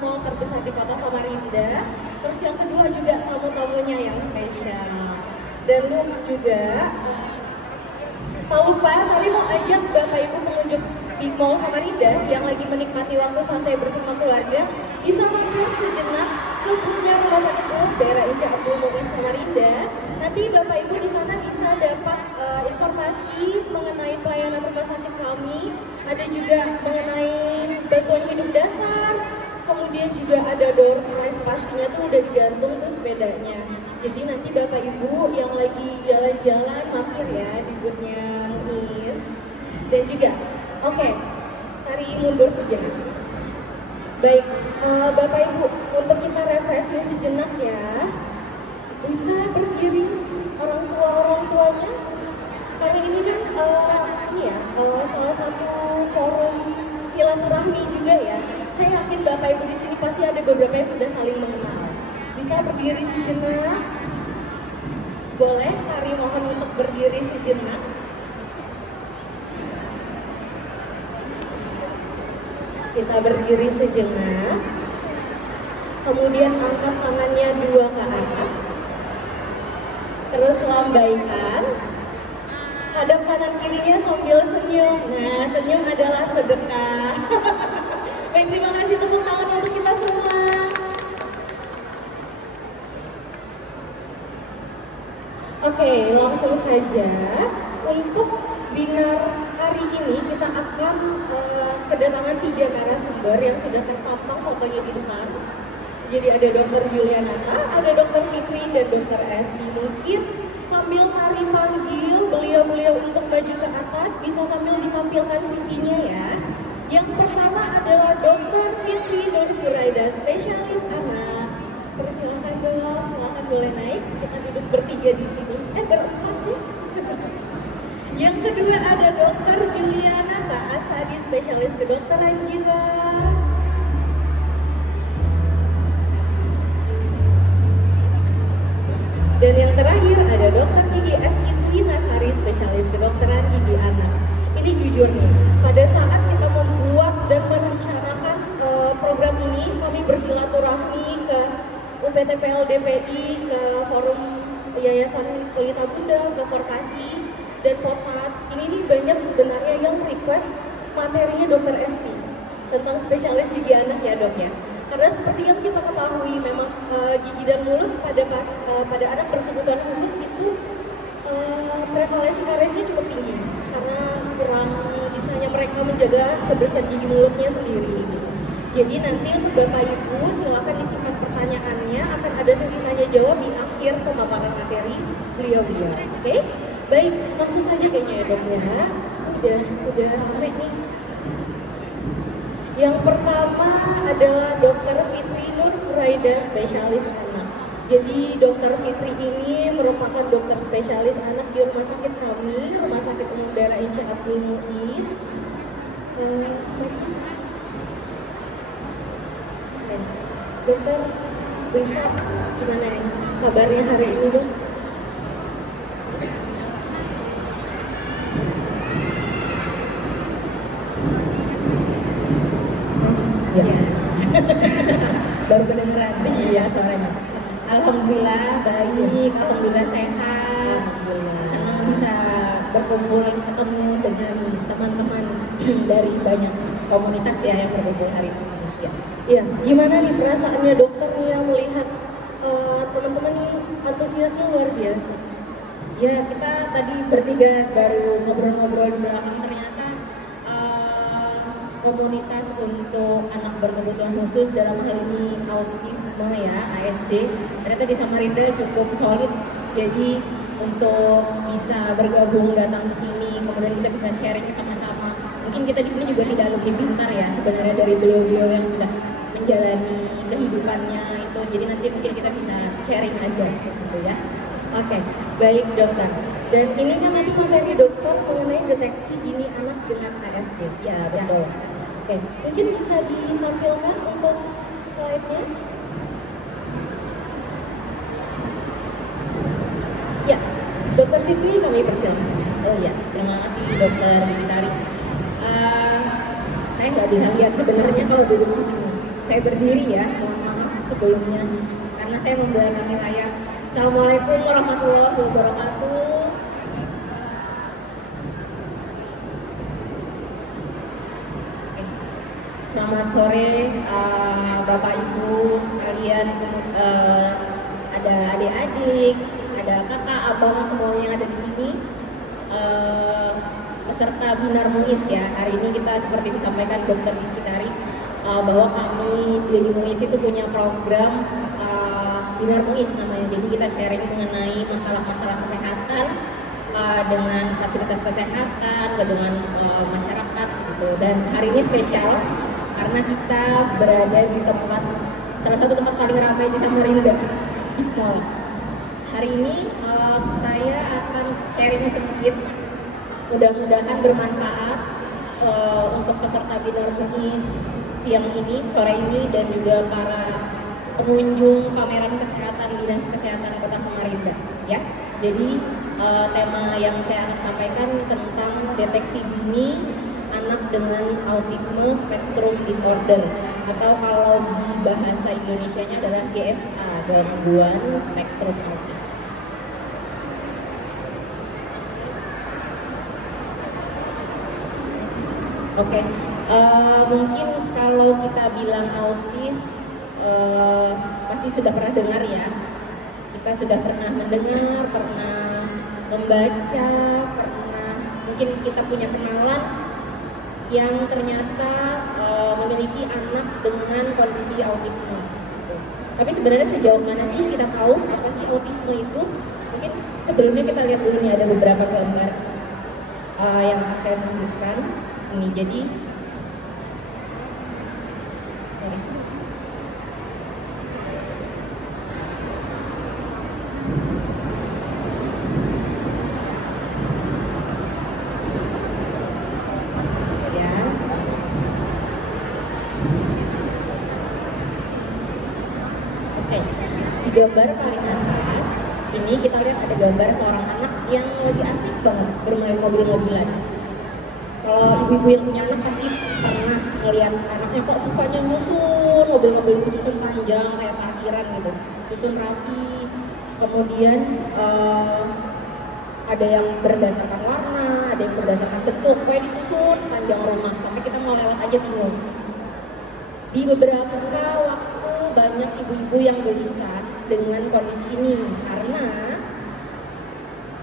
mal terbesar di kota Samarinda. Terus yang kedua juga tamu-tamunya yang spesial. Dan lu juga tak lupa, tapi mau ajak Bapak Ibu pengunjung Big Mall Samarinda yang lagi menikmati waktu santai bersama keluarga bisa mampir sejenak ke booth-nya Rumah Sakit Umum Daerah Inca Abdul Muiz Samarinda. Nanti Bapak Ibu di sana bisa dapat informasi mengenai pelayanan rumah sakit kami, ada juga mengenai bantuan hidup dasar, kemudian juga ada door prize, pastinya tuh udah digantung tuh sepedanya. Jadi nanti Bapak Ibu yang lagi jalan-jalan mampir ya di booth-nya Muiz. Dan juga, oke, tarik mundur sejenak. Baik, Bapak Ibu, untuk kita refreshing sejenak ya, bisa berdiri orang tuanya, karena ini kan salah satu forum silaturahmi juga ya. Saya yakin Bapak Ibu di sini pasti ada beberapa yang sudah saling mengenal. Bisa berdiri sejenak. Boleh, Tari mohon untuk berdiri sejenak. Kita berdiri sejenak. Kemudian angkat tangannya 2 ke atas. Terus lambaikan. Hadap kanan kirinya sambil senyum. Nah, senyum adalah sedekah. Baik, terima kasih tepuk tangan untuk kita semua. Oke, langsung saja. Untuk dinner hari ini kita akan kedatangan 3 narasumber yang sudah tertampang fotonya di depan. Jadi ada Dr. Julianata, ada Dr. Fitri, dan Dr. Esti. Mungkin sambil Tari panggil beliau-beliau untuk maju ke atas, bisa sambil ditampilkan CV-nya ya. Yang pertama adalah Dr. Fitri Nur Furaida, spesialis anak. Persilahkan dong, silahkan boleh naik. Kita duduk bertiga di sini. Berempat nih. Yang kedua ada Dr. Julianata Asadi, spesialis kedokteran jiwa. Dan yang terakhir ada Dr. Gigi Esti Dwi Nasari, spesialis kedokteran gigi anak. Ini jujur nih, pada saat kita membuat dan merencanakan program ini, kami bersilaturahmi ke UPTPL DPI, ke Forum Yayasan Pelita Bunda, ke Forkasi, dan Potats. Ini nih banyak sebenarnya yang request materinya Dr. Esti tentang spesialis gigi anak ya dok ya. Karena seperti yang kita ketahui memang gigi dan mulut pada anak berkebutuhan khusus itu prevalensi kariesnya cukup tinggi karena kurang bisanya mereka menjaga kebersihan gigi mulutnya sendiri gitu. Jadi nanti untuk Bapak Ibu silakan disimpan pertanyaannya, akan ada sesi tanya jawab di akhir pemaparan materi beliau-beliau. Oke? Baik, langsung saja kayaknya ya dok ya. Udah rame nih. Yang pertama adalah Dr. Fitri Nur Furaida, spesialis anak. Jadi Dr. Fitri ini merupakan dokter spesialis anak di rumah sakit kami, Rumah Sakit Umum Daerah Inca Abdul Muiz. Dokter, bisa gimana nih kabarnya hari ini dok? Ya. Baru kedengeran ya suaranya. Alhamdulillah baik, alhamdulillah sehat. Senang bisa berkumpul ketemu dengan teman-teman dari banyak komunitas ya yang berkumpul hari ini. Ya. Iya, gimana nih perasaannya dokter nih yang melihat teman-teman nih antusiasnya luar biasa. Ya, kita tadi bertiga baru ngobrol-ngobrol di belakang, ternyata komunitas untuk anak berkebutuhan khusus dalam hal ini autisme ya, ASD, ternyata di Samarinda cukup solid. Jadi untuk bisa bergabung datang ke sini, kemudian kita bisa sharing sama-sama. Mungkin kita di sini juga tidak lebih pintar ya sebenarnya dari beliau-beliau yang sudah menjalani kehidupannya itu. Jadi nanti mungkin kita bisa sharing aja gitu ya. Oke, baik dokter. Dan ini kan nanti materi dokter mengenai deteksi dini anak dengan ASD. Ya betul. Oke, mungkin bisa ditampilkan untuk slide-nya. Ya, Dokter Fitri kami persilahkan. Oh ya, terima kasih Dokter Fitri. Saya nggak bisa lihat sebenarnya kalau duduk di sini. saya berdiri ya, mohon maaf sebelumnya karena saya membelakangi layar. Assalamualaikum warahmatullahi wabarakatuh. Selamat sore Bapak Ibu sekalian, ada adik-adik, ada kakak, abang, semuanya yang ada di sini. Peserta Binar MUIS ya. Hari ini kita seperti disampaikan Dr. Gitari bahwa kami di MUIS itu punya program Binar MUIS namanya. Jadi kita sharing mengenai masalah-masalah kesehatan dengan fasilitas kesehatan, dengan masyarakat gitu. Dan hari ini spesial karena kita berada di tempat, salah satu tempat paling ramai di Samarinda, di mall. Hari ini saya akan sharing sedikit, mudah-mudahan bermanfaat untuk peserta Binar MUIS siang ini, sore ini, dan juga para pengunjung pameran kesehatan Dinas Kesehatan Kota Samarinda ya. Jadi tema yang saya akan sampaikan tentang deteksi dini anak dengan autisme spektrum disorder, atau kalau di bahasa Indonesianya adalah GSA, gangguan spektrum autis. Oke, mungkin kalau kita bilang autis pasti sudah pernah dengar ya. Kita sudah pernah mendengar, pernah membaca, pernah mungkin kita punya kenalan yang ternyata memiliki anak dengan kondisi autisme. Tapi sebenarnya sejauh mana sih kita tahu apa sih autisme itu? Mungkin sebelumnya kita lihat dulu nih, ada beberapa gambar yang akan saya tunjukkan. Ini jadi gambar paling atas ini kita lihat ada gambar seorang anak yang lagi asik banget bermain mobil-mobilan. Kalau ibu-ibu yang punya anak pasti pernah ngeliat anaknya kok sukanya nyusun mobil-mobil itu, susun panjang kayak parkiran gitu, susun rapi. Kemudian ada yang berdasarkan warna, ada yang berdasarkan bentuk, kayak disusun sepanjang rumah sampai kita mau lewat aja bingung. Di beberapa waktu banyak ibu-ibu yang gelisah dengan kondisi ini karena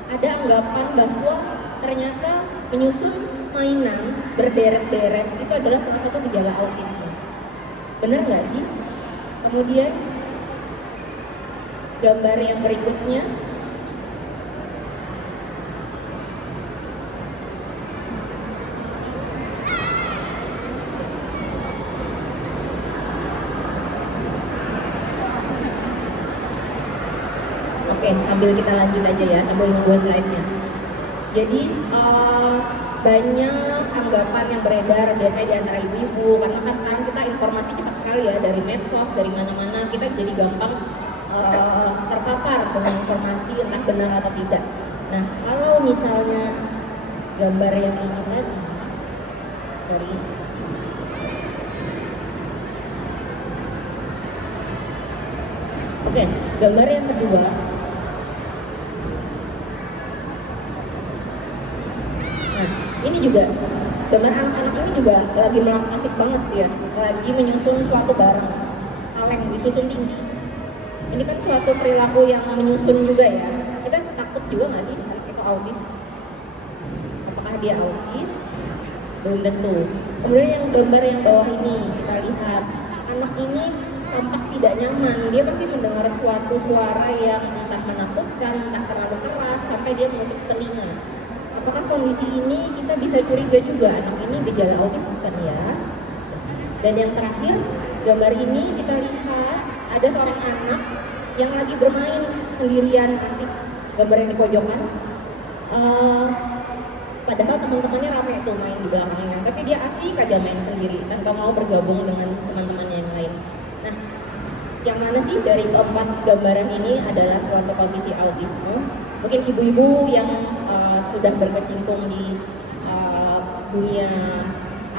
ada anggapan bahwa ternyata menyusun mainan berderet-deret itu adalah salah satu gejala autisme. Benar nggak sih? Kemudian gambar yang berikutnya sambil kita lanjut aja ya, sambil nunggu slide-nya. Jadi banyak anggapan yang beredar biasanya di antara ibu-ibu, karena kan sekarang kita informasi cepat sekali ya, dari medsos, dari mana-mana, kita jadi gampang terpapar dengan informasi entah benar atau tidak. Nah, kalau misalnya gambar yang ini tadi, Oke, gambar yang kedua. Ini juga gambar anak-anak ini juga lagi melakukan asik banget ya, lagi menyusun suatu barang, kaleng disusun tinggi. Ini kan suatu perilaku yang menyusun juga ya. Kita takut juga nggak sih itu autis? Apakah dia autis? Belum tentu. Kemudian yang gambar yang bawah ini kita lihat anak ini tampak tidak nyaman. Dia pasti mendengar suatu suara yang entah menakutkan, entah terlalu keras sampai dia menutup telinga. Apakah kondisi ini kita bisa curiga juga anak ini gejala autis bukan ya? Dan yang terakhir, gambar ini kita lihat ada seorang anak yang lagi bermain sendirian asik. Gambar yang di pojokan. Padahal teman-temannya ramai tuh main di belakangnya, tapi dia asik aja main sendiri tanpa mau bergabung dengan teman-temannya yang lain. Nah, yang mana sih dari keempat gambaran ini adalah suatu kondisi autisme? Mungkin ibu-ibu yang sudah berkecimpung di dunia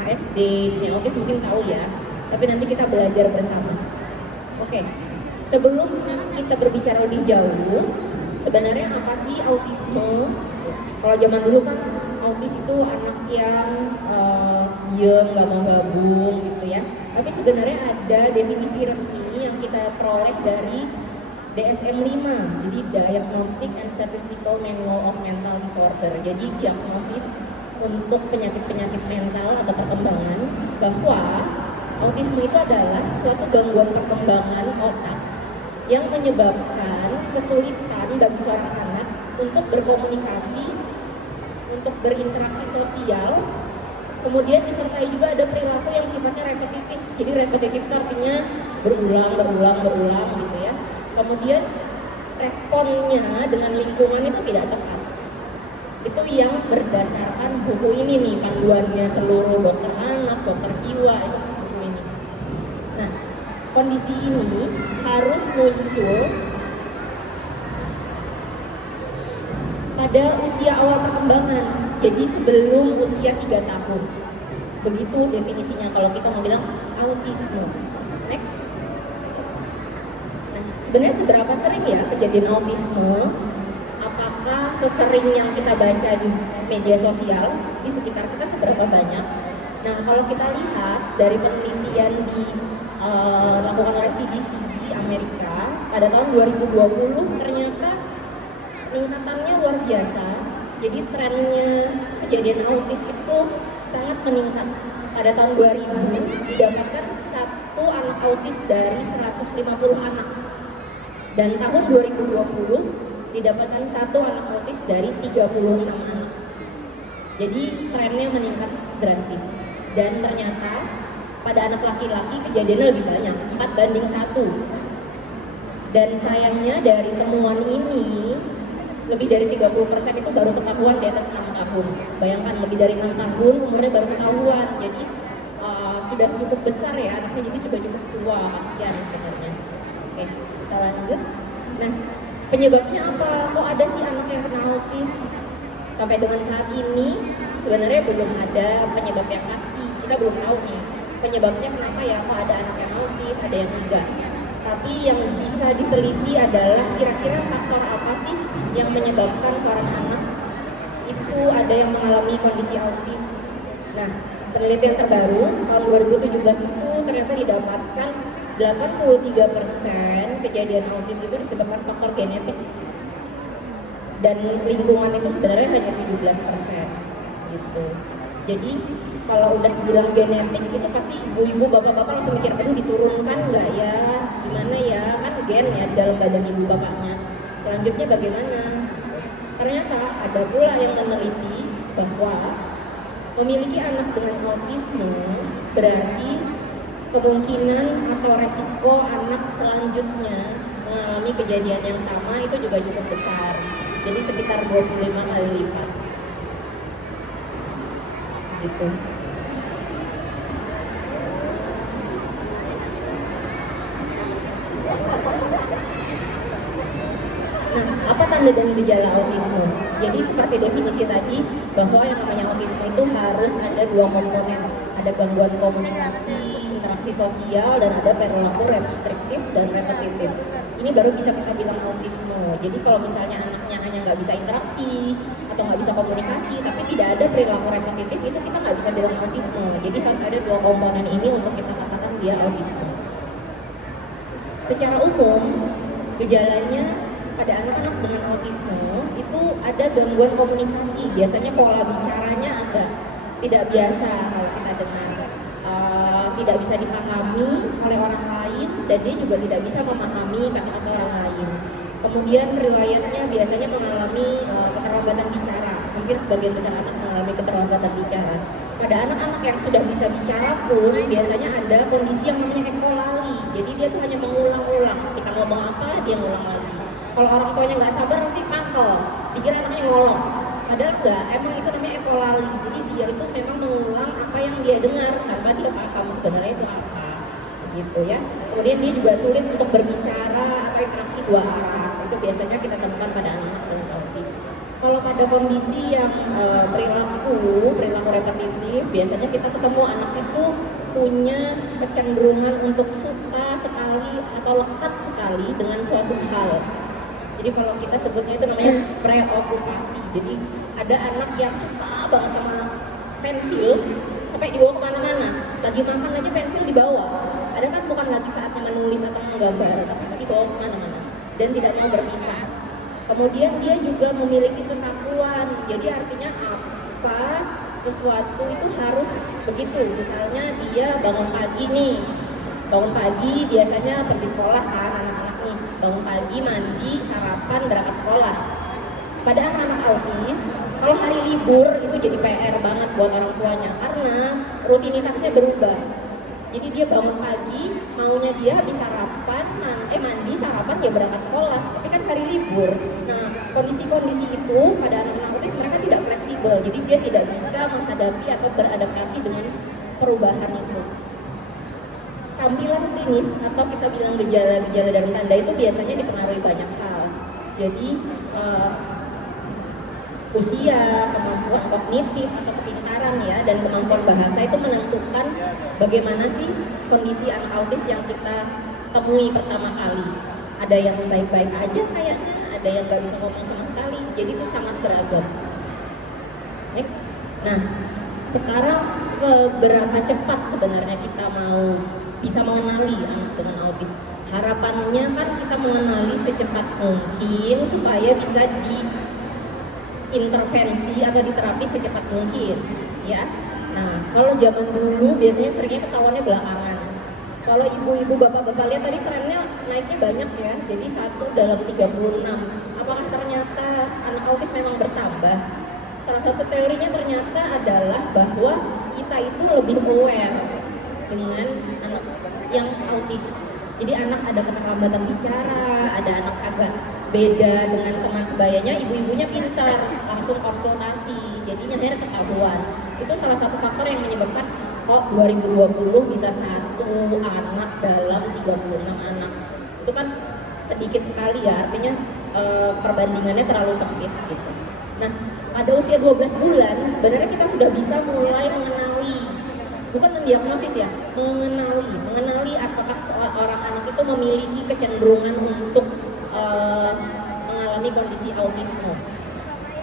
ASD, dunia autis mungkin tahu ya. tapi nanti kita belajar bersama. Oke, sebelum kita berbicara lebih jauh, sebenarnya apa sih autisme? Kalau zaman dulu kan autis itu anak yang diam, nggak mau gabung gitu ya. Tapi sebenarnya ada definisi resmi yang kita peroleh dari DSM-5, jadi Diagnostic and Statistical Manual of Mental Disorder. Jadi diagnosis untuk penyakit-penyakit mental atau perkembangan, bahwa autisme itu adalah suatu gangguan perkembangan otak yang menyebabkan kesulitan bagi seorang anak untuk berkomunikasi, untuk berinteraksi sosial, kemudian disertai juga ada perilaku yang sifatnya repetitif. Jadi repetitif itu artinya berulang gitu ya. Kemudian responnya dengan lingkungan itu tidak tepat. Itu yang berdasarkan buku ini nih, panduannya seluruh dokter anak, dokter jiwa, itu buku ini. Nah, kondisi ini harus muncul pada usia awal perkembangan, jadi sebelum usia 3 tahun. Begitu definisinya kalau kita mau bilang autisme. Next. Nah, sebenarnya seberapa sering ya kejadian autisme? Apakah sesering yang kita baca di media sosial di sekitar kita, seberapa banyak? Nah, kalau kita lihat dari penelitian dilakukan oleh CDC di Amerika pada tahun 2020, ternyata peningkatannya luar biasa. Jadi trennya kejadian autis itu sangat meningkat. Pada tahun 2000 didapatkan 1 anak autis dari 150 anak. Dan tahun 2020 didapatkan 1 anak autis dari 36 anak. Jadi trennya meningkat drastis. Dan ternyata pada anak laki-laki kejadiannya lebih banyak, 4:1. Dan sayangnya dari temuan ini, lebih dari 30% itu baru ketahuan di atas 6 tahun. Bayangkan, lebih dari 6 tahun umurnya baru ketahuan. Jadi sudah cukup besar ya anaknya, jadi sudah cukup tua, kasihan sebenarnya. Oke, kita lanjut. Nah, penyebabnya apa? Kok ada sih anak yang kena autis? Sampai dengan saat ini sebenarnya belum ada penyebab yang pasti. Kita belum tahu nih penyebabnya kenapa ya kok ada anak yang autis, ada yang enggak. Tapi yang bisa diteliti adalah kira-kira faktor apa sih yang menyebabkan seorang anak itu ada yang mengalami kondisi autis. Nah, penelitian terbaru tahun 2017 itu ternyata didapatkan 83% kejadian autis itu disebabkan faktor genetik. Dan lingkungan itu sebenarnya hanya 17% gitu. Jadi kalau udah bilang genetik itu pasti ibu-ibu, bapak-bapak langsung mikir, aduh diturunkan nggak ya, gimana ya, kan gen ya di dalam badan ibu bapaknya. Selanjutnya bagaimana? Ternyata ada pula yang meneliti bahwa memiliki anak dengan autisme berarti kemungkinan atau resiko anak selanjutnya mengalami kejadian yang sama itu juga cukup besar. Jadi sekitar 25 kali lipat. Gitu. Nah, apa tanda dan gejala autisme? Jadi seperti definisi tadi, bahwa yang namanya autisme itu harus ada 2 komponen. Ada gangguan komunikasi, interaksi sosial, dan ada perilaku restriktif dan repetitif. Ini baru bisa kita bilang autisme. Jadi kalau misalnya anaknya hanya nggak bisa interaksi atau nggak bisa komunikasi, tapi tidak ada perilaku repetitif, itu kita nggak bisa bilang autisme. Jadi harus ada 2 komponen ini untuk kita katakan dia autisme. Secara umum, gejalanya pada anak-anak dengan autisme itu ada gangguan komunikasi. Biasanya pola bicaranya agak tidak biasa kalau kita dengar. Tidak bisa dipahami oleh orang lain, dan dia juga tidak bisa memahami kata-kata orang lain. Kemudian riwayatnya biasanya mengalami keterlambatan bicara. Hampir sebagian besar anak mengalami keterlambatan bicara. Pada anak-anak yang sudah bisa bicara pun biasanya ada kondisi yang namanya ekolali. Jadi dia tuh hanya mengulang-ulang. Kita ngomong apa, dia ngulang lagi. Kalau orang tuanya nggak sabar nanti mangkel, pikir anaknya ngolong. Padahal enggak, emang itu namanya ekolali. Jadi dia itu memang mengulang apa yang dia dengar tanpa dia paham sebenarnya itu apa, gitu ya. Kemudian dia juga sulit untuk berbicara atau interaksi 2 arah. Itu biasanya kita temukan pada anak dengan autis. Kalau pada kondisi yang perilaku repetitif, biasanya kita ketemu anak itu punya kecenderungan untuk suka sekali atau lekat sekali dengan suatu hal. Jadi kalau kita sebutnya itu namanya preokupasi. Jadi ada anak yang suka banget sama pensil sampai dibawa kemana-mana. Lagi makan aja pensil dibawa. Ada kan bukan lagi saatnya menulis atau menggambar, tapi itu dibawa kemana-mana dan tidak mau berpisah. Kemudian dia juga memiliki kekakuan. Jadi artinya apa? Sesuatu itu harus begitu. Misalnya dia bangun pagi nih. Bangun pagi biasanya pergi sekolah kan anak-anak nih. Bangun pagi, mandi, sarapan, berangkat sekolah. Pada anak-anak autis, kalau hari libur itu jadi PR banget buat orang tuanya karena rutinitasnya berubah. Jadi dia bangun pagi, maunya dia habis sarapan, mandi, sarapan, dia berangkat sekolah. Tapi kan hari libur. Nah, kondisi-kondisi itu pada anak-anak autis mereka tidak fleksibel. Jadi dia tidak bisa menghadapi atau beradaptasi dengan perubahan itu. Tampilan klinis atau kita bilang gejala-gejala dan tanda itu biasanya dipengaruhi banyak hal. Jadi usia, kemampuan kognitif atau kepintaran ya, dan kemampuan bahasa itu menentukan bagaimana sih kondisi anak autis yang kita temui pertama kali. Ada yang baik-baik aja kayaknya, ada yang nggak bisa ngomong sama sekali. Jadi itu sangat beragam. Next. Nah, sekarang seberapa cepat sebenarnya kita mau bisa mengenali anak dengan autis? Harapannya kan kita mengenali secepat mungkin supaya bisa diintervensi atau diterapi secepat mungkin, ya. Nah, kalau zaman dulu biasanya seringnya ketahuannya belakangan. Kalau ibu-ibu, bapak-bapak lihat tadi trennya naiknya banyak ya. Jadi 1 dalam 36. Apakah ternyata anak autis memang bertambah? Salah satu teorinya ternyata adalah bahwa kita itu lebih aware dengan anak yang autis. Jadi anak ada keterlambatan bicara, ada anak agak beda dengan teman sebayanya, ibu-ibunya pintar, langsung konsultasi, jadinya akhirnya ketahuan. Itu salah satu faktor yang menyebabkan kok 2020 bisa 1 anak dalam 36 anak. Itu kan sedikit sekali ya, artinya perbandingannya terlalu sempit gitu. Nah, pada usia 12 bulan sebenarnya kita sudah bisa mulai mengenali, bukan mendiagnosis ya, mengenali apakah seorang anak itu memiliki kecenderungan untuk mengalami kondisi autisme.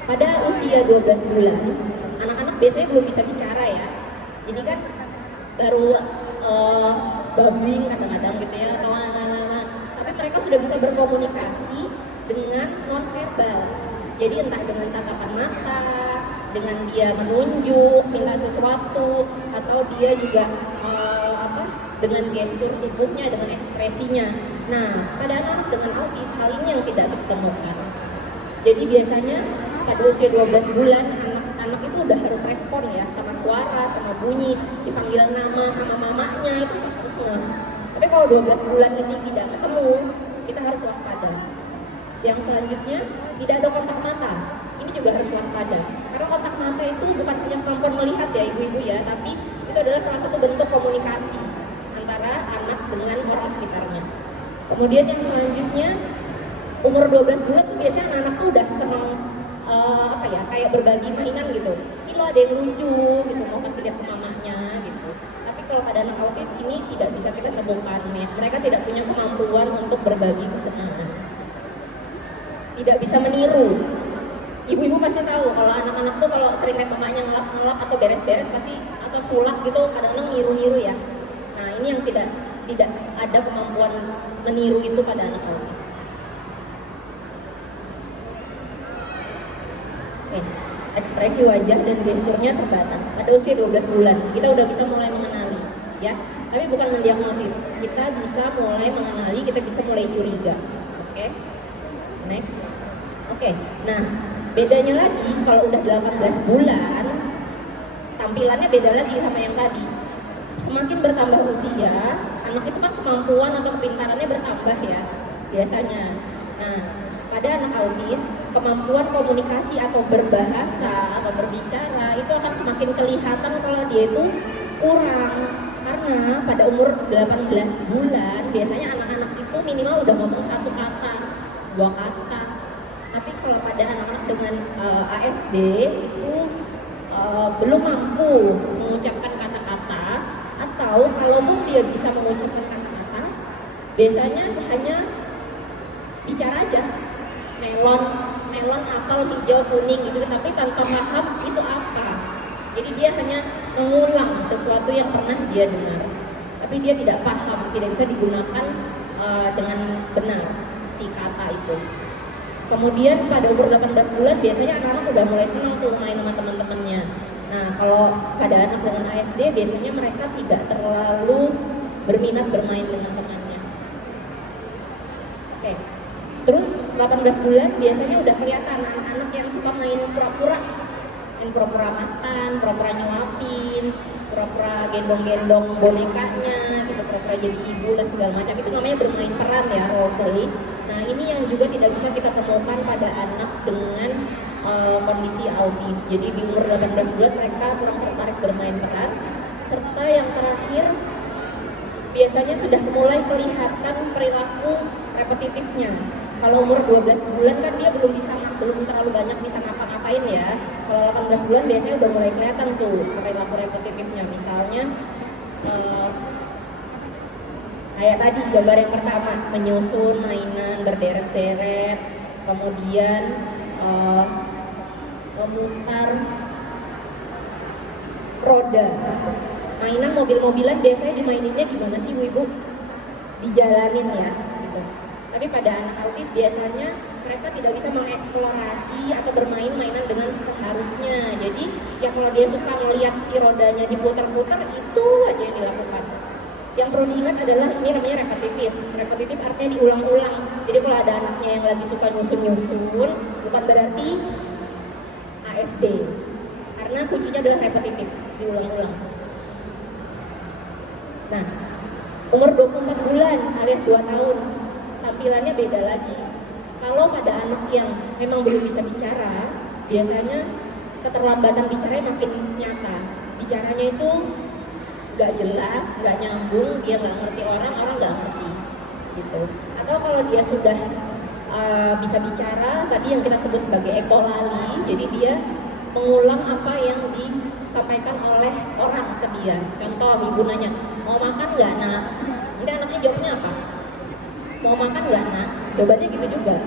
Pada usia 12 bulan, anak-anak biasanya belum bisa bicara ya. Jadi kan baru babbling kadang-kadang gitu ya, tapi mereka sudah bisa berkomunikasi dengan non-verbal. Jadi entah dengan tatapan mata, dengan dia menunjuk, minta sesuatu, atau dia juga dengan gestur tubuhnya, dengan ekspresinya. Nah, pada anak-anak dengan autis, hal ini yang tidak ditemukan. Jadi biasanya pada usia 12 bulan, anak-anak itu udah harus respon ya, sama suara, sama bunyi, dipanggil nama sama mamanya, itu harus ngeh. Tapi kalau 12 bulan ini tidak ketemu, kita harus waspada. Yang selanjutnya, tidak ada kontak mata. Ini juga harus waspada. Karena kontak mata itu bukan hanya kemampuan melihat ya ibu-ibu ya, tapi itu adalah salah satu bentuk komunikasi antara anak dengan orang sekitarnya. Kemudian yang selanjutnya, umur 12 bulan tuh biasanya anak-anak tuh udah senang kayak berbagi mainan gitu. Ini lo ada yang lucu gitu, mau kasih lihat ke mamahnya gitu. Tapi kalau pada anak autis ini tidak bisa kita temukan ya. Mereka tidak punya kemampuan untuk berbagi kesenangan. Tidak bisa meniru. Ibu-ibu pasti tahu kalau anak-anak tuh kalau sering lihat mamanya ngelap-ngelap atau beres-beres pasti atau sulap gitu kadang-kadang niru-niru ya. Nah, ini yang tidak ada kemampuan meniru itu pada anak autis. Oke, ekspresi wajah dan gesturnya terbatas. Pada usia 12 bulan kita udah bisa mulai mengenali, ya. Tapi bukan mendiagnosis. Kita bisa mulai mengenali, kita bisa mulai curiga. Oke. Next. Oke. Nah, bedanya lagi kalau udah 18 bulan tampilannya beda lagi sama yang tadi. Semakin bertambah usia, anak itu kan kemampuan atau kepintarannya bertambah ya biasanya. Nah, pada anak autis, kemampuan komunikasi atau berbahasa atau berbicara itu akan semakin kelihatan kalau dia itu kurang. Karena pada umur 18 bulan biasanya anak-anak itu minimal udah ngomong 1 kata, 2 kata. Tapi kalau pada anak-anak dengan ASD itu belum mampu mengucapkan kata-kata atau tahu, kalaupun dia bisa mengucapkan kata-kata, biasanya hanya bicara aja, melon, apel, hijau, kuning gitu, tapi tanpa paham itu apa. Jadi dia hanya mengulang sesuatu yang pernah dia dengar, tapi dia tidak paham, tidak bisa digunakan dengan benar si kata itu. Kemudian pada umur 18 bulan biasanya anak-anak udah mulai senang tuh main sama teman-temannya. Nah, kalau pada anak dengan ASD biasanya mereka tidak terlalu berminat bermain dengan temannya. Oke. Terus 18 bulan biasanya udah kelihatan anak-anak yang suka main pura-pura. Main pura-pura makan, pura-pura nyuapin, pura-pura gendong-gendong bonekanya, gitu, pura-pura jadi ibu dan segala macam. Itu namanya bermain peran ya, role play. Nah, ini yang juga tidak bisa kita temukan pada anak dengan kondisi autis. Jadi di umur 18 bulan mereka kurang tertarik bermain peran. Serta yang terakhir biasanya sudah mulai kelihatan perilaku repetitifnya. Kalau umur 12 bulan kan dia belum terlalu banyak bisa ngapa-ngapain ya. Kalau 18 bulan biasanya udah mulai kelihatan tuh perilaku repetitifnya. Misalnya kayak tadi gambar yang pertama, menyusun mainan berderet-deret, kemudian memutar roda. Mainan mobil-mobilan biasanya dimaininnya gimana sih ibu-ibu? Dijalanin ya gitu. Tapi pada anak autis biasanya mereka tidak bisa mengeksplorasi atau bermain mainan dengan seharusnya. Jadi ya kalau dia suka melihat si rodanya diputar-putar, itu aja yang dilakukan. Yang perlu diingat adalah ini namanya repetitif. Repetitif artinya diulang-ulang. Jadi kalau ada anaknya yang lagi suka nyusun-nyusun, bukan berarti ASD. Karena kuncinya adalah repetitif, diulang-ulang. Nah, umur 24 bulan alias 2 tahun, tampilannya beda lagi. Kalau pada anak yang memang belum bisa bicara, biasanya keterlambatan bicaranya makin nyata. Bicaranya itu nggak jelas, nggak nyambung, dia nggak ngerti orang nggak ngerti gitu. Atau kalau dia sudah bisa bicara, tadi yang kita sebut sebagai ekolali, jadi dia mengulang apa yang disampaikan oleh orang ke dia. Contoh, ibu nanya, mau makan nggak nak? Nanti anaknya jawabnya apa? Mau makan nggak nak? Jawabannya gitu juga.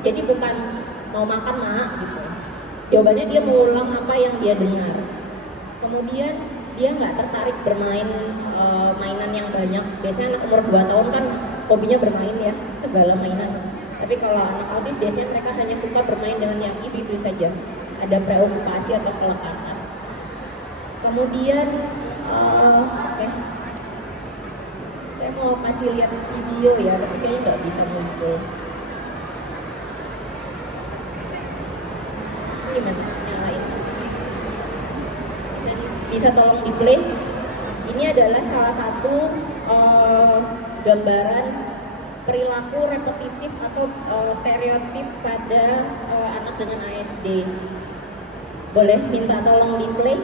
Jadi bukan mau makan nak gitu. Jawabannya dia mengulang apa yang dia dengar. Kemudian dia nggak tertarik bermain mainan yang banyak. Biasanya anak umur 2 tahun kan hobinya bermain ya, segala mainan. Tapi kalau anak autis biasanya mereka hanya suka bermain dengan yang itu saja. Ada preokupasi atau kelekatan. Kemudian saya mau kasih lihat video ya, tapi kayaknya nggak bisa muncul. Gimana? Nyalain. Bisa tolong di play. Ini adalah salah satu gambaran perilaku repetitif atau stereotip pada anak dengan ASD. Boleh minta tolong di play?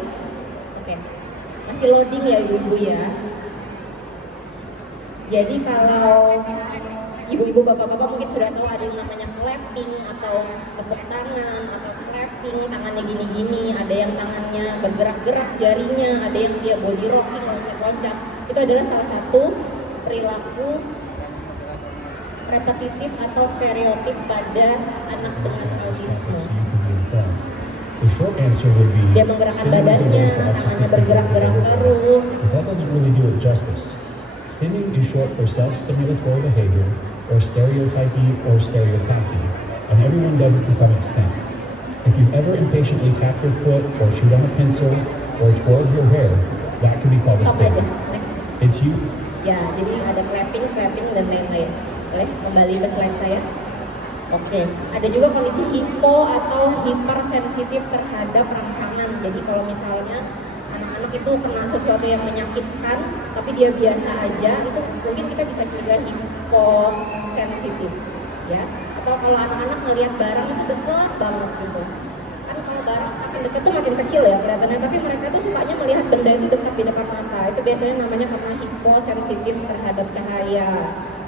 Oke. Masih loading ya ibu-ibu ya. Jadi kalau ibu-ibu bapak-bapak mungkin sudah tahu ada yang namanya clapping atau tepuk tangan atau clapping, tangannya gini-gini, ada yang tangannya bergerak-gerak jarinya, ada yang dia body rocking, loncat-loncat. Itu adalah salah satu perilaku repetitif atau stereotip pada anak dengan autisme. Dia menggerakkan badannya, tangannya bergerak-gerak terus. That doesn't really do it justice. Stimming is short for self-stimulatory behavior, or stereotypy, or stereopathy, and everyone does it to some extent. If you ever impatiently tap your foot, or chewed on a pencil, or twirled your hair, that can be called a stimming. It's you. Ya, jadi ada clapping, dan lain-lain. Boleh kembali ke slide saya? Oke, ada juga kondisi hipo atau hipersensitif terhadap rangsangan. Jadi kalau misalnya anak-anak itu kena sesuatu yang menyakitkan, tapi dia biasa aja, itu mungkin kita bisa juga hiposensitif, ya. Atau kalau anak-anak melihat barang itu dekat banget gitu. Kan kalau barang makin dekat tuh makin kecil ya kelihatannya, tapi mereka tuh sukanya melihat benda itu dekat di depan mata. Itu biasanya namanya karena hiposensitif terhadap cahaya,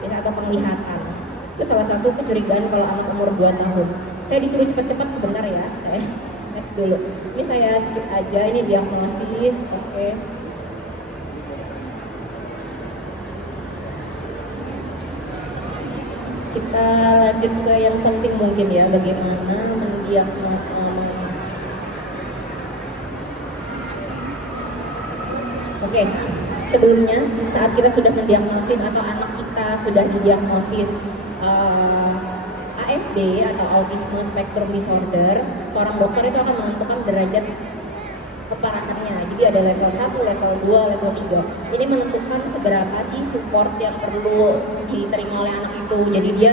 biasanya atau penglihatan. Itu salah satu kecurigaan kalau anak umur 2 tahun. Saya disuruh cepat-cepat sebentar ya, saya next dulu. Ini saya skip aja, ini diagnosis, oke. Kita lanjut ke yang penting mungkin ya, bagaimana Oke, sebelumnya saat kita sudah mendiagnosis atau anak kita sudah didiagnosis ASD atau Autism Spectrum Disorder, seorang dokter itu akan menentukan derajat keparahannya. Jadi ada level 1, level 2, level 3. Ini menentukan seberapa sih support yang perlu diterima oleh anak itu. Jadi dia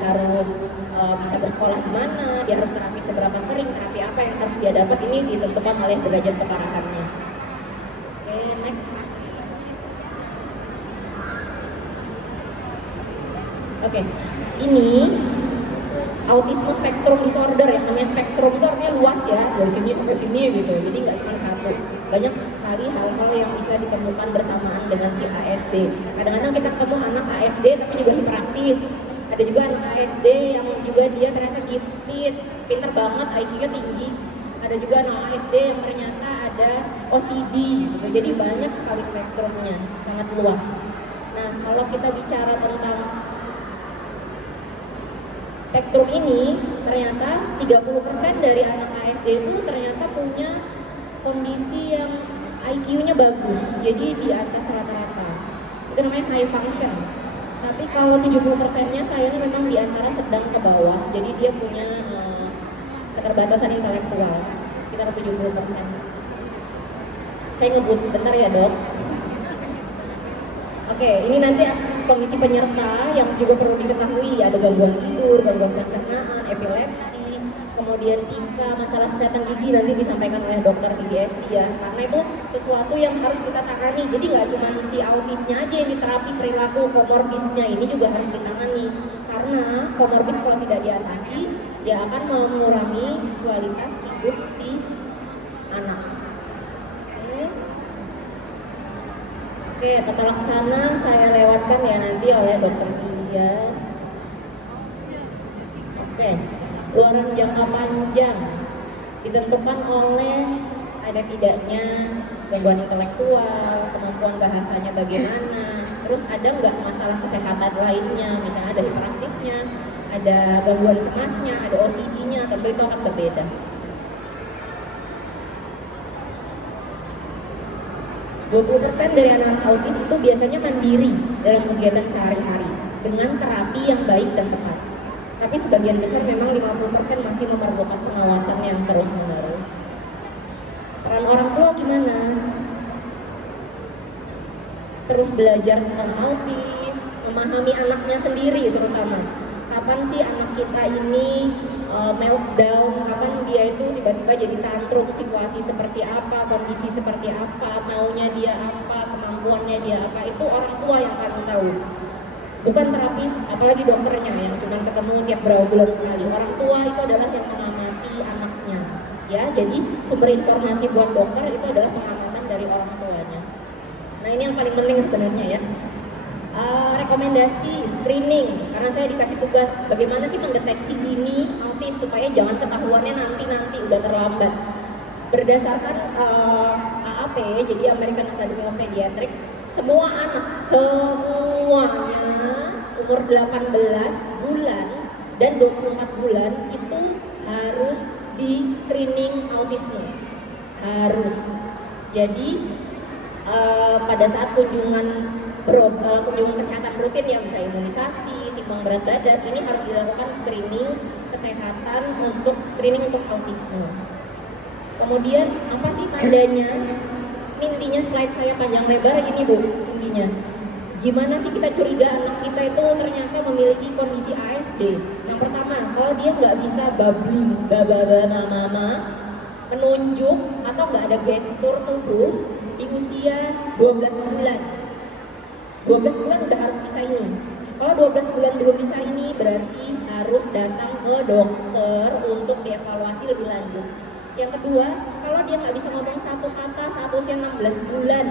harus bisa bersekolah di mana, dia harus terapi seberapa sering, terapi apa yang harus dia dapat, ini ditentukan oleh derajat keparahannya. Oke, next. Oke, ini Autism Spectrum Disorder, yang namanya spektrum itu artinya luas ya, dari sini sampai sini gitu, jadi nggak cuma satu. Banyak sekali hal-hal yang bisa ditemukan bersamaan dengan si ASD. Kadang-kadang kita ketemu anak ASD tapi juga hiperaktif. Ada juga anak ASD yang juga dia ternyata gifted, pinter banget, IQ-nya tinggi. Ada juga anak ASD yang ternyata ada OCD gitu. Jadi banyak sekali spektrumnya, sangat luas. Nah, kalau kita bicara tentang spektrum ini, ternyata 30% dari anak ASD itu ternyata punya kondisi yang IQ-nya bagus, jadi di atas rata-rata. Itu namanya high function. Tapi kalau 70%-nya sayangnya memang di antara sedang ke bawah, jadi dia punya keterbatasan intelektual, sekitar 70%. Saya ngebut sebentar ya dok. Oke, ini nanti kondisi penyerta yang juga perlu diketahui, ada gangguan tidur, gangguan pencernaan, epilepsi, kemudian tingkah, masalah kesehatan gigi nanti disampaikan oleh dokter gigi SD ya, karena itu sesuatu yang harus kita tangani. Jadi nggak cuma si autisnya aja yang diterapi, perilaku komorbidnya ini juga harus ditangani, karena komorbid kalau tidak diatasi, dia akan mengurangi kualitas hidup si anak. Oke, tata laksana saya lewatkan ya nanti oleh dokter Julia. Oke, luaran jangka panjang ditentukan oleh ada tidaknya gangguan intelektual, kemampuan bahasanya bagaimana, terus ada nggak masalah kesehatan lainnya, misalnya ada hiperaktifnya, ada gangguan cemasnya, ada OCD-nya, tentu itu akan berbeda. 20% dari anak autis itu biasanya mandiri dalam kegiatan sehari-hari dengan terapi yang baik dan tepat. Tapi sebagian besar memang 50% masih memerlukan pengawasan yang terus-menerus. Peran orang tua gimana? Terus belajar tentang autis, memahami anaknya sendiri terutama. Kapan sih anak kita ini meltdown, kapan dia itu tiba-tiba jadi tantrum, situasi seperti apa, kondisi seperti apa, maunya dia apa, kemampuannya dia apa, itu orang tua yang paling tahu. Bukan terapis, apalagi dokternya yang cuma ketemu tiap berapa bulan sekali. Orang tua itu adalah yang mengamati anaknya. Ya, jadi sumber informasi buat dokter itu adalah pengamatan dari orang tuanya. Nah, ini yang paling penting sebenarnya ya. Rekomendasi screening, karena saya dikasih tugas bagaimana sih mendeteksi dini autis supaya jangan ketahuannya nanti udah terlambat. Berdasarkan AAP, jadi American Academy of Pediatrics, semua anak semuanya umur 18 bulan dan 24 bulan itu harus di screening autisme, harus. Jadi pada saat kunjungan kesehatan rutin yang bisa imunisasi, timbang berat badan, ini harus dilakukan screening kesehatan untuk autisme. Kemudian apa sih tandanya? Ini intinya slide saya panjang lebar ini Bu, intinya. Gimana sih kita curiga anak kita itu ternyata memiliki kondisi ASD? Yang pertama, kalau dia nggak bisa babbling, mama, menunjuk atau nggak ada gestur tubuh di usia 12 bulan. 12 bulan udah harus bisa ini. Kalau 12 bulan belum bisa ini, berarti harus datang ke dokter untuk dievaluasi lebih lanjut. Yang kedua, kalau dia nggak bisa ngomong satu kata saat usia 16 bulan,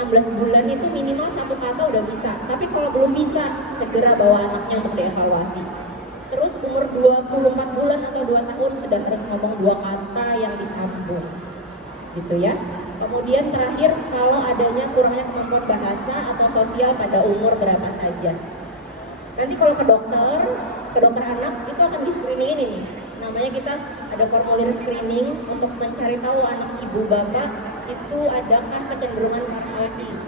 16 bulan itu minimal satu kata udah bisa. Tapi kalau belum bisa, segera bawa anaknya untuk dievaluasi. Terus umur 24 bulan atau 2 tahun sudah harus ngomong 2 kata yang disambung. Gitu ya. Kemudian terakhir, kalau adanya kurangnya kemampuan bahasa atau sosial pada umur berapa saja. Nanti kalau ke dokter anak itu akan di screening ini nih. Namanya kita ada formulir screening untuk mencari tahu anak ibu bapak itu adakah kecenderungan parah autis.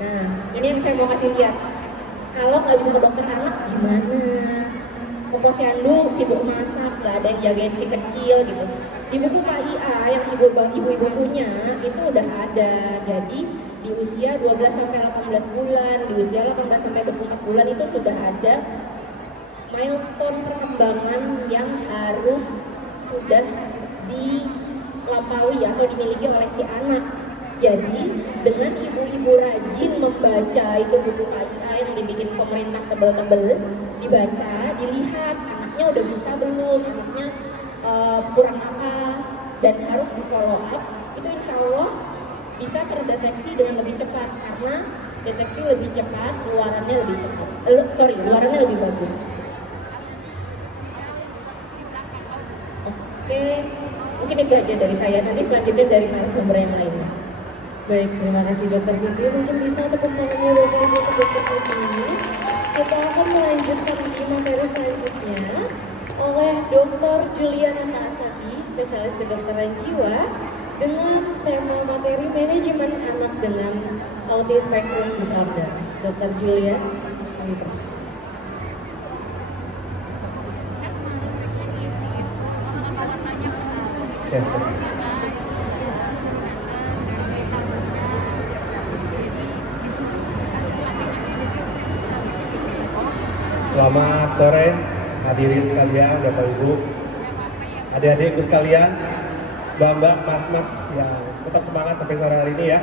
Nah, ini yang saya mau kasih lihat. Kalau nggak bisa ke dokter anak gimana? Posyandu sibuk masak, nggak ada yang jagain si kecil gitu. Di buku KIA yang ibu-ibu punya itu udah ada. Jadi di usia 12 sampai 18 bulan, di usia 18 sampai 24 bulan itu sudah ada milestone perkembangan yang harus sudah dilampaui atau dimiliki oleh si anak. Jadi dengan ibu-ibu rajin membaca itu buku KIA yang dibikin pemerintah tebel-tebel, dibaca, dilihat anaknya udah bisa belum, anaknya kurang apa, dan harus di follow up, itu insya Allah bisa terdeteksi dengan lebih cepat karena deteksi lebih cepat, luarannya lebih cepat. Luarannya lebih bagus. Oke, mungkin itu aja dari saya. Nanti selanjutnya dari narasumber yang lainnya. Baik, terima kasih Dokter Titi. Mungkin bisa tepuk tangannya Bapak Ibu untuk Dokter Titi. Kita akan melanjutkan di materi selanjutnya oleh Dr. Juliana Taksadi, spesialis kedokteran jiwa, dengan tema materi manajemen anak dengan autism spectrum disorder. Dr. Juliana, kami persilakan. Selamat sore hadirin sekalian, Bapak Ibu, adik-adikku sekalian, Mbak-mbak, mas-mas yang tetap semangat sampai sore hari ini ya.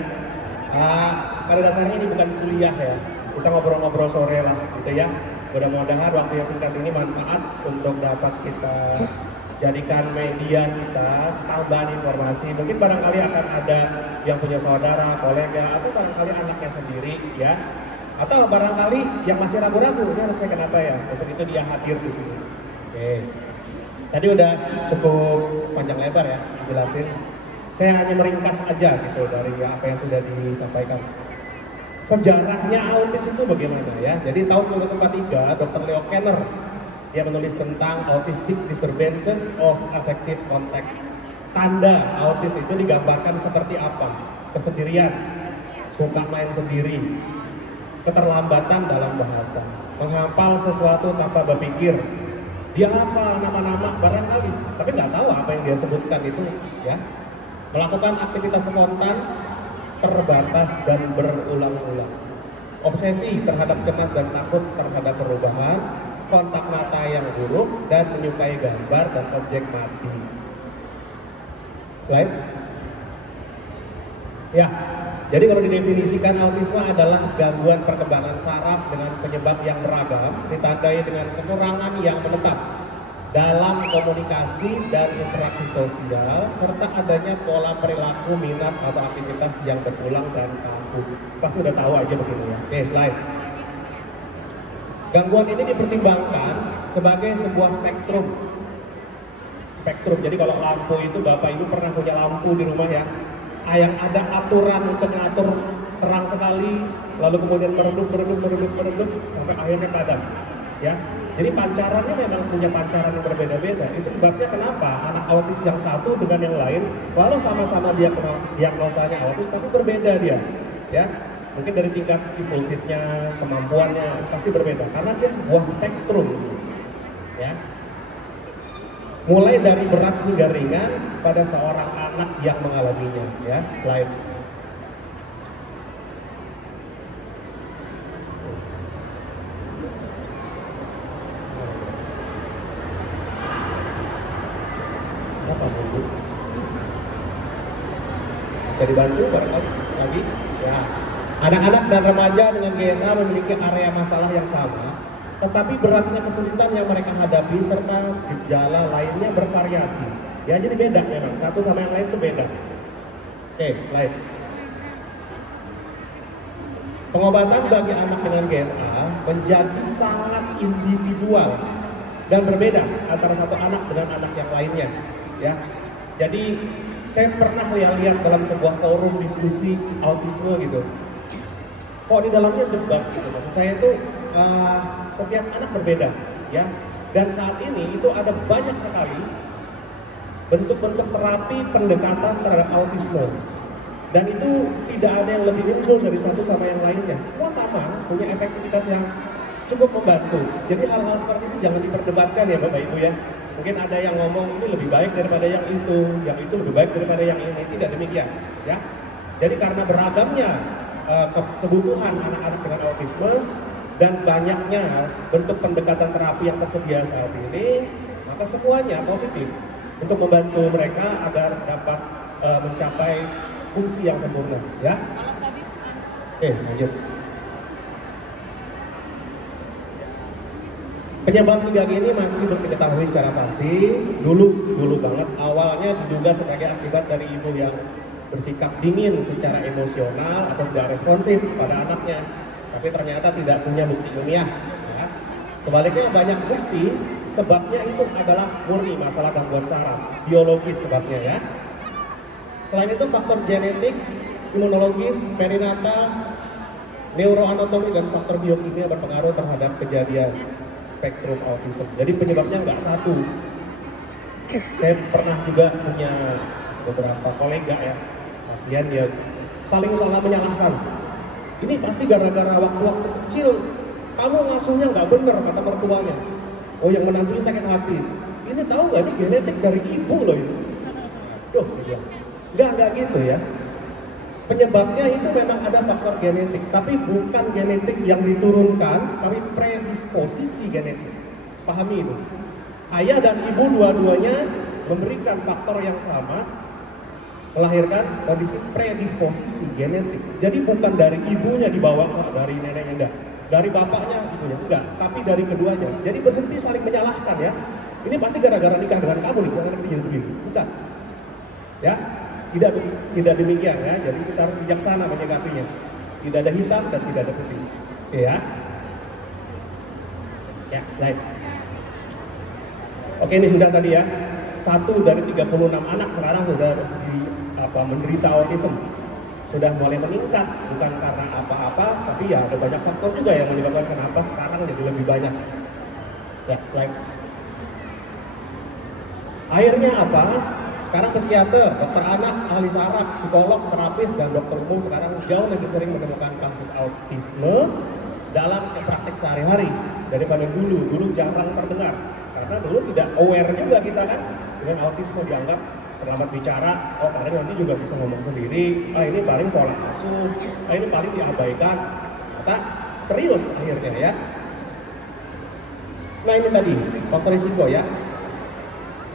Pada dasarnya ini bukan kuliah ya, kita ngobrol-ngobrol sore lah gitu ya. Mudah-mudahan waktu yang singkat ini manfaat untuk dapat kita jadikan media kita, tambahan informasi. Mungkin barangkali akan ada yang punya saudara, kolega, atau barangkali anaknya sendiri ya. Atau barangkali yang masih ragu-ragu, ini anak saya kenapa ya? Untuk itu dia hadir di sini. Oke. Tadi udah cukup panjang lebar ya jelasin. Saya hanya meringkas aja gitu dari apa yang sudah disampaikan. Sejarahnya autis itu bagaimana ya? Jadi tahun 1943 Dr. Leo Kanner dia menulis tentang Autistic Disturbances of Affective Contact. Tanda autis itu digambarkan seperti apa? Kesendirian, suka main sendiri, keterlambatan dalam bahasa, menghafal sesuatu tanpa berpikir. Dia hafal nama-nama barangkali, tapi nggak tahu apa yang dia sebutkan itu ya. Melakukan aktivitas spontan, terbatas dan berulang-ulang. Obsesi terhadap cemas dan takut terhadap perubahan, kontak mata yang buruk, dan menyukai gambar dan objek mati. Slide. Ya, jadi kalau didefinisikan autisme adalah gangguan perkembangan saraf dengan penyebab yang beragam, ditandai dengan kekurangan yang menetap dalam komunikasi dan interaksi sosial, serta adanya pola perilaku, minat atau aktivitas yang berulang dan kaku. Pasti udah tahu aja begini ya. Oke, slide. Gangguan ini dipertimbangkan sebagai sebuah spektrum. Jadi kalau lampu itu, Bapak Ibu pernah punya lampu di rumah ya? Yang ada aturan untuk ngatur terang sekali, lalu kemudian meredup sampai akhirnya padam ya. Jadi pancarannya memang punya pancaran yang berbeda-beda. Itu sebabnya kenapa anak autis yang satu dengan yang lain, walau sama-sama diagnosanya autis tapi berbeda dia ya. Mungkin dari tingkat impulsifnya, kemampuannya pasti berbeda karena dia sebuah spektrum ya. Mulai dari berat hingga ringan pada seorang anak yang mengalaminya ya. Slide. Apa Bu? Bisa dibantu barangkali lagi? Ya. Anak-anak dan remaja dengan GSA memiliki area masalah yang sama, tetapi beratnya kesulitan yang mereka hadapi serta gejala lainnya bervariasi. Ya, jadi beda memang, satu sama yang lain itu beda. Oke, slide. Pengobatan bagi anak dengan GSA menjadi sangat individual dan berbeda antara satu anak dengan anak yang lainnya. Ya, jadi saya pernah lihat dalam sebuah forum diskusi autisme gitu. Kok di dalamnya debat gitu, maksud saya itu setiap anak berbeda, ya. Dan saat ini itu ada banyak sekali bentuk-bentuk terapi pendekatan terhadap autisme. Dan itu tidak ada yang lebih unggul dari satu sama yang lainnya. Semua sama, punya efektivitas yang cukup membantu. Jadi hal-hal seperti itu jangan diperdebatkan ya Bapak Ibu ya. Mungkin ada yang ngomong ini lebih baik daripada yang itu lebih baik daripada yang ini. Tidak demikian, ya. Jadi karena beragamnya kebutuhan anak-anak dengan autisme dan banyaknya bentuk pendekatan terapi yang tersedia saat ini, maka semuanya positif untuk membantu mereka agar dapat mencapai fungsi yang sempurna, ya. Lanjut. Penyebab hingga kini masih belum diketahui secara pasti. Dulu banget awalnya diduga sebagai akibat dari ibu yang bersikap dingin secara emosional atau tidak responsif pada anaknya, tapi ternyata tidak punya bukti ilmiah, ya. Sebaliknya banyak bukti sebabnya itu adalah murni masalah gangguan saraf, biologis sebabnya, ya. Selain itu faktor genetik, imunologis, perinatal, neuroanatomi dan faktor biokimia berpengaruh terhadap kejadian spektrum autism. Jadi penyebabnya nggak satu. Saya pernah juga punya beberapa kolega ya, pasien yang saling menyalahkan. Ini pasti gara-gara waktu-waktu kecil kamu ngasuhnya nggak bener, kata mertuanya. Oh, yang menantunya sakit hati. Ini tahu nggak, ini genetik dari ibu loh ini. Dia nggak gitu ya. Penyebabnya itu memang ada faktor genetik, tapi bukan genetik yang diturunkan, tapi predisposisi genetik. Pahami itu. Ayah dan ibu dua-duanya memberikan faktor yang sama, melahirkan kondisi predisposisi genetik. Jadi bukan dari ibunya dibawa, dari neneknya enggak, dari bapaknya ibunya enggak, tapi dari keduanya. Jadi berhenti saling menyalahkan ya. Ini pasti gara-gara nikah dengan kamu nih, jangan jadi begini. Bukan. Ya. Tidak demikian ya, jadi kita harus bijaksana menyikapinya. Tidak ada hitam dan tidak ada putih. Oke ya. Ya, slide. Oke, ini sudah tadi ya. 1 dari 36 anak sekarang sudah menderita autism. Sudah mulai meningkat, bukan karena apa-apa, tapi ya ada banyak faktor juga yang menyebabkan kenapa sekarang jadi lebih banyak. Ya, slide. Akhirnya apa? Sekarang psikiater, dokter anak, ahli saraf, psikolog, terapis, dan dokter umum sekarang jauh lebih sering menemukan kasus autisme dalam praktik sehari-hari daripada dulu. Dulu jarang terdengar, karena dulu tidak aware juga kita kan dengan autisme, dianggap terlambat bicara. Oh, paling nanti juga bisa ngomong sendiri. Ini paling pola asuh. Ini paling diabaikan. Kata serius akhirnya ya. Nah ini tadi faktor risiko ya.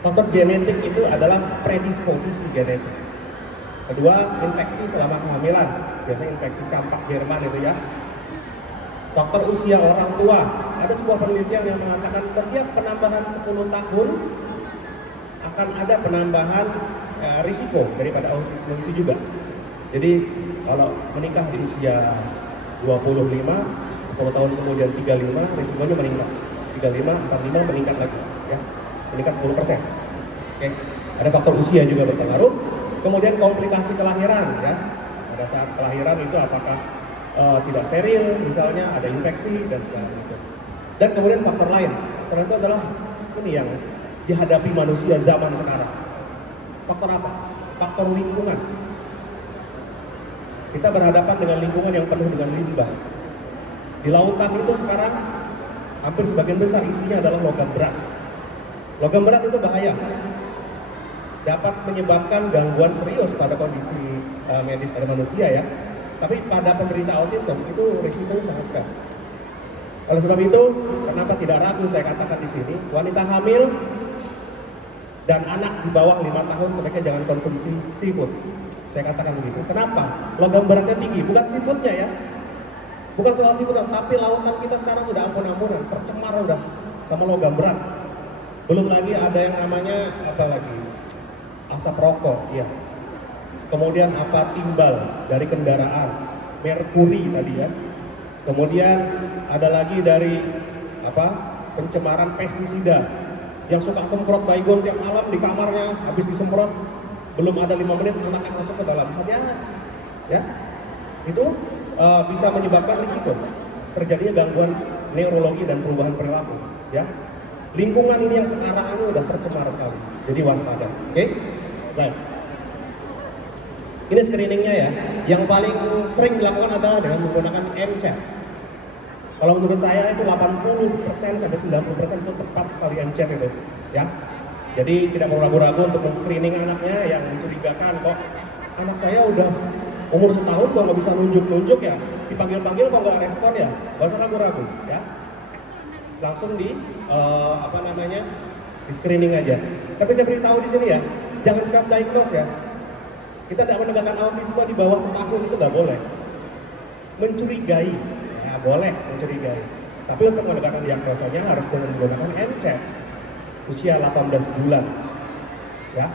Faktor genetik itu adalah predisposisi genetik. Kedua, infeksi selama kehamilan. Biasanya infeksi campak Jerman itu ya. Faktor usia orang tua. Ada sebuah penelitian yang mengatakan setiap penambahan 10 tahun akan ada penambahan risiko daripada autisme itu juga. Jadi kalau menikah di usia 25, 10 tahun kemudian 35, risikonya meningkat. 35, 45 meningkat lagi ya. Meningkat 10%. Oke. Ada faktor usia juga berpengaruh. Kemudian komplikasi kelahiran ya. Pada saat kelahiran itu apakah tidak steril, misalnya ada infeksi dan segala macam. Dan kemudian faktor lain. Faktor itu adalah ini yang dihadapi manusia zaman sekarang. Faktor apa? Faktor lingkungan. Kita berhadapan dengan lingkungan yang penuh dengan limbah. Di lautan itu sekarang hampir sebagian besar isinya adalah logam berat. Logam berat itu bahaya, dapat menyebabkan gangguan serius pada kondisi medis pada manusia ya. Tapi pada penderita autism itu risikonya sangat berat. Oleh sebab itu, kenapa tidak ragu saya katakan di sini, wanita hamil dan anak di bawah 5 tahun sebaiknya jangan konsumsi seafood. Saya katakan begitu. Kenapa? Logam beratnya tinggi, bukan seafoodnya ya. Bukan soal seafood, tapi lautan kita sekarang sudah ampun-ampunan, tercemar udah sama logam berat. Belum lagi ada yang namanya apa lagi? Asap rokok, ya. Kemudian apa timbal dari kendaraan, merkuri tadi ya. Kemudian ada lagi dari apa? Pencemaran pestisida yang suka semprot baygon tiap malam di kamarnya, habis disemprot belum ada 5 menit anaknya masuk ke dalam. Hati-hati ya. Itu bisa menyebabkan risiko terjadinya gangguan neurologi dan perubahan perilaku, ya. Lingkungan ini yang sekarang ini udah tercemar sekali, jadi waspada. Oke? Baik. Ini screeningnya ya. Yang paling sering dilakukan adalah dengan menggunakan MChat. Kalau menurut saya itu 80% sampai 90% itu tepat sekali MChat itu, ya. Jadi tidak perlu ragu-ragu untuk men-screening anaknya yang mencurigakan, kok anak saya udah umur setahun kok nggak bisa nunjuk-nunjuk ya, dipanggil-panggil kok nggak respon ya, nggak usah ragu-ragu ya. Langsung di di screening aja. Tapi saya beritahu di sini ya, jangan self diagnose ya. Kita tidak menegakkan autisme di bawah setahun, itu nggak boleh. Mencurigai, ya boleh mencurigai. Tapi untuk menegakkan diagnosanya harus dengan menggunakan MChat usia 18 bulan, ya.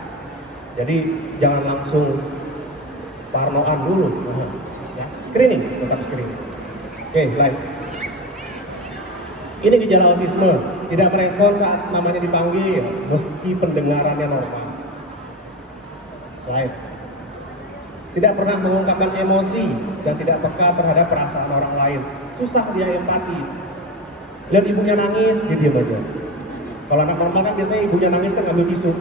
Jadi jangan langsung parnoan dulu, ya. Screening, tetap screening. Oke, slide. Ini gejala autisme, tidak merespon saat namanya dipanggil, meski pendengarannya normal. Slide. Tidak pernah mengungkapkan emosi dan tidak peka terhadap perasaan orang lain. Susah dia empati. Lihat ibunya nangis, dia diam aja. Kalau anak normal kan biasanya ibunya nangis kan ngambil tisu.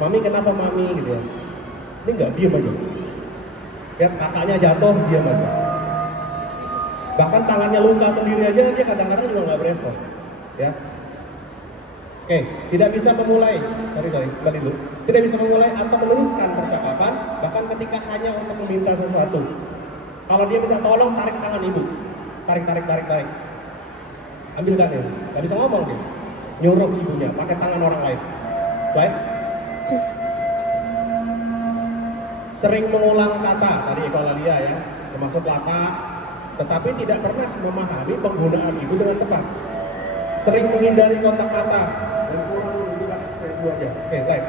Mami kenapa mami gitu ya. Ini nggak, diam aja. Lihat kakaknya jatuh, diam aja. Bahkan tangannya luka sendiri aja dia kadang-kadang juga nggak berespon. Ya. Oke, tidak bisa memulai, kembali dulu. Tidak bisa memulai atau meneruskan percakapan, bahkan ketika hanya untuk meminta sesuatu. Kalau dia minta tolong, tarik tangan ibu. Tarik. Ambilkan ini, nggak bisa ngomong dia. Nyuruh ibunya, pakai tangan orang lain. Baik. Sering mengulang kata, tadi ekolalia ya, termasuk latah, tetapi tidak pernah memahami penggunaan itu dengan tepat. Sering menghindari kontak mata dan kurang menunjukkan ekspresi wajah. Oke, slide.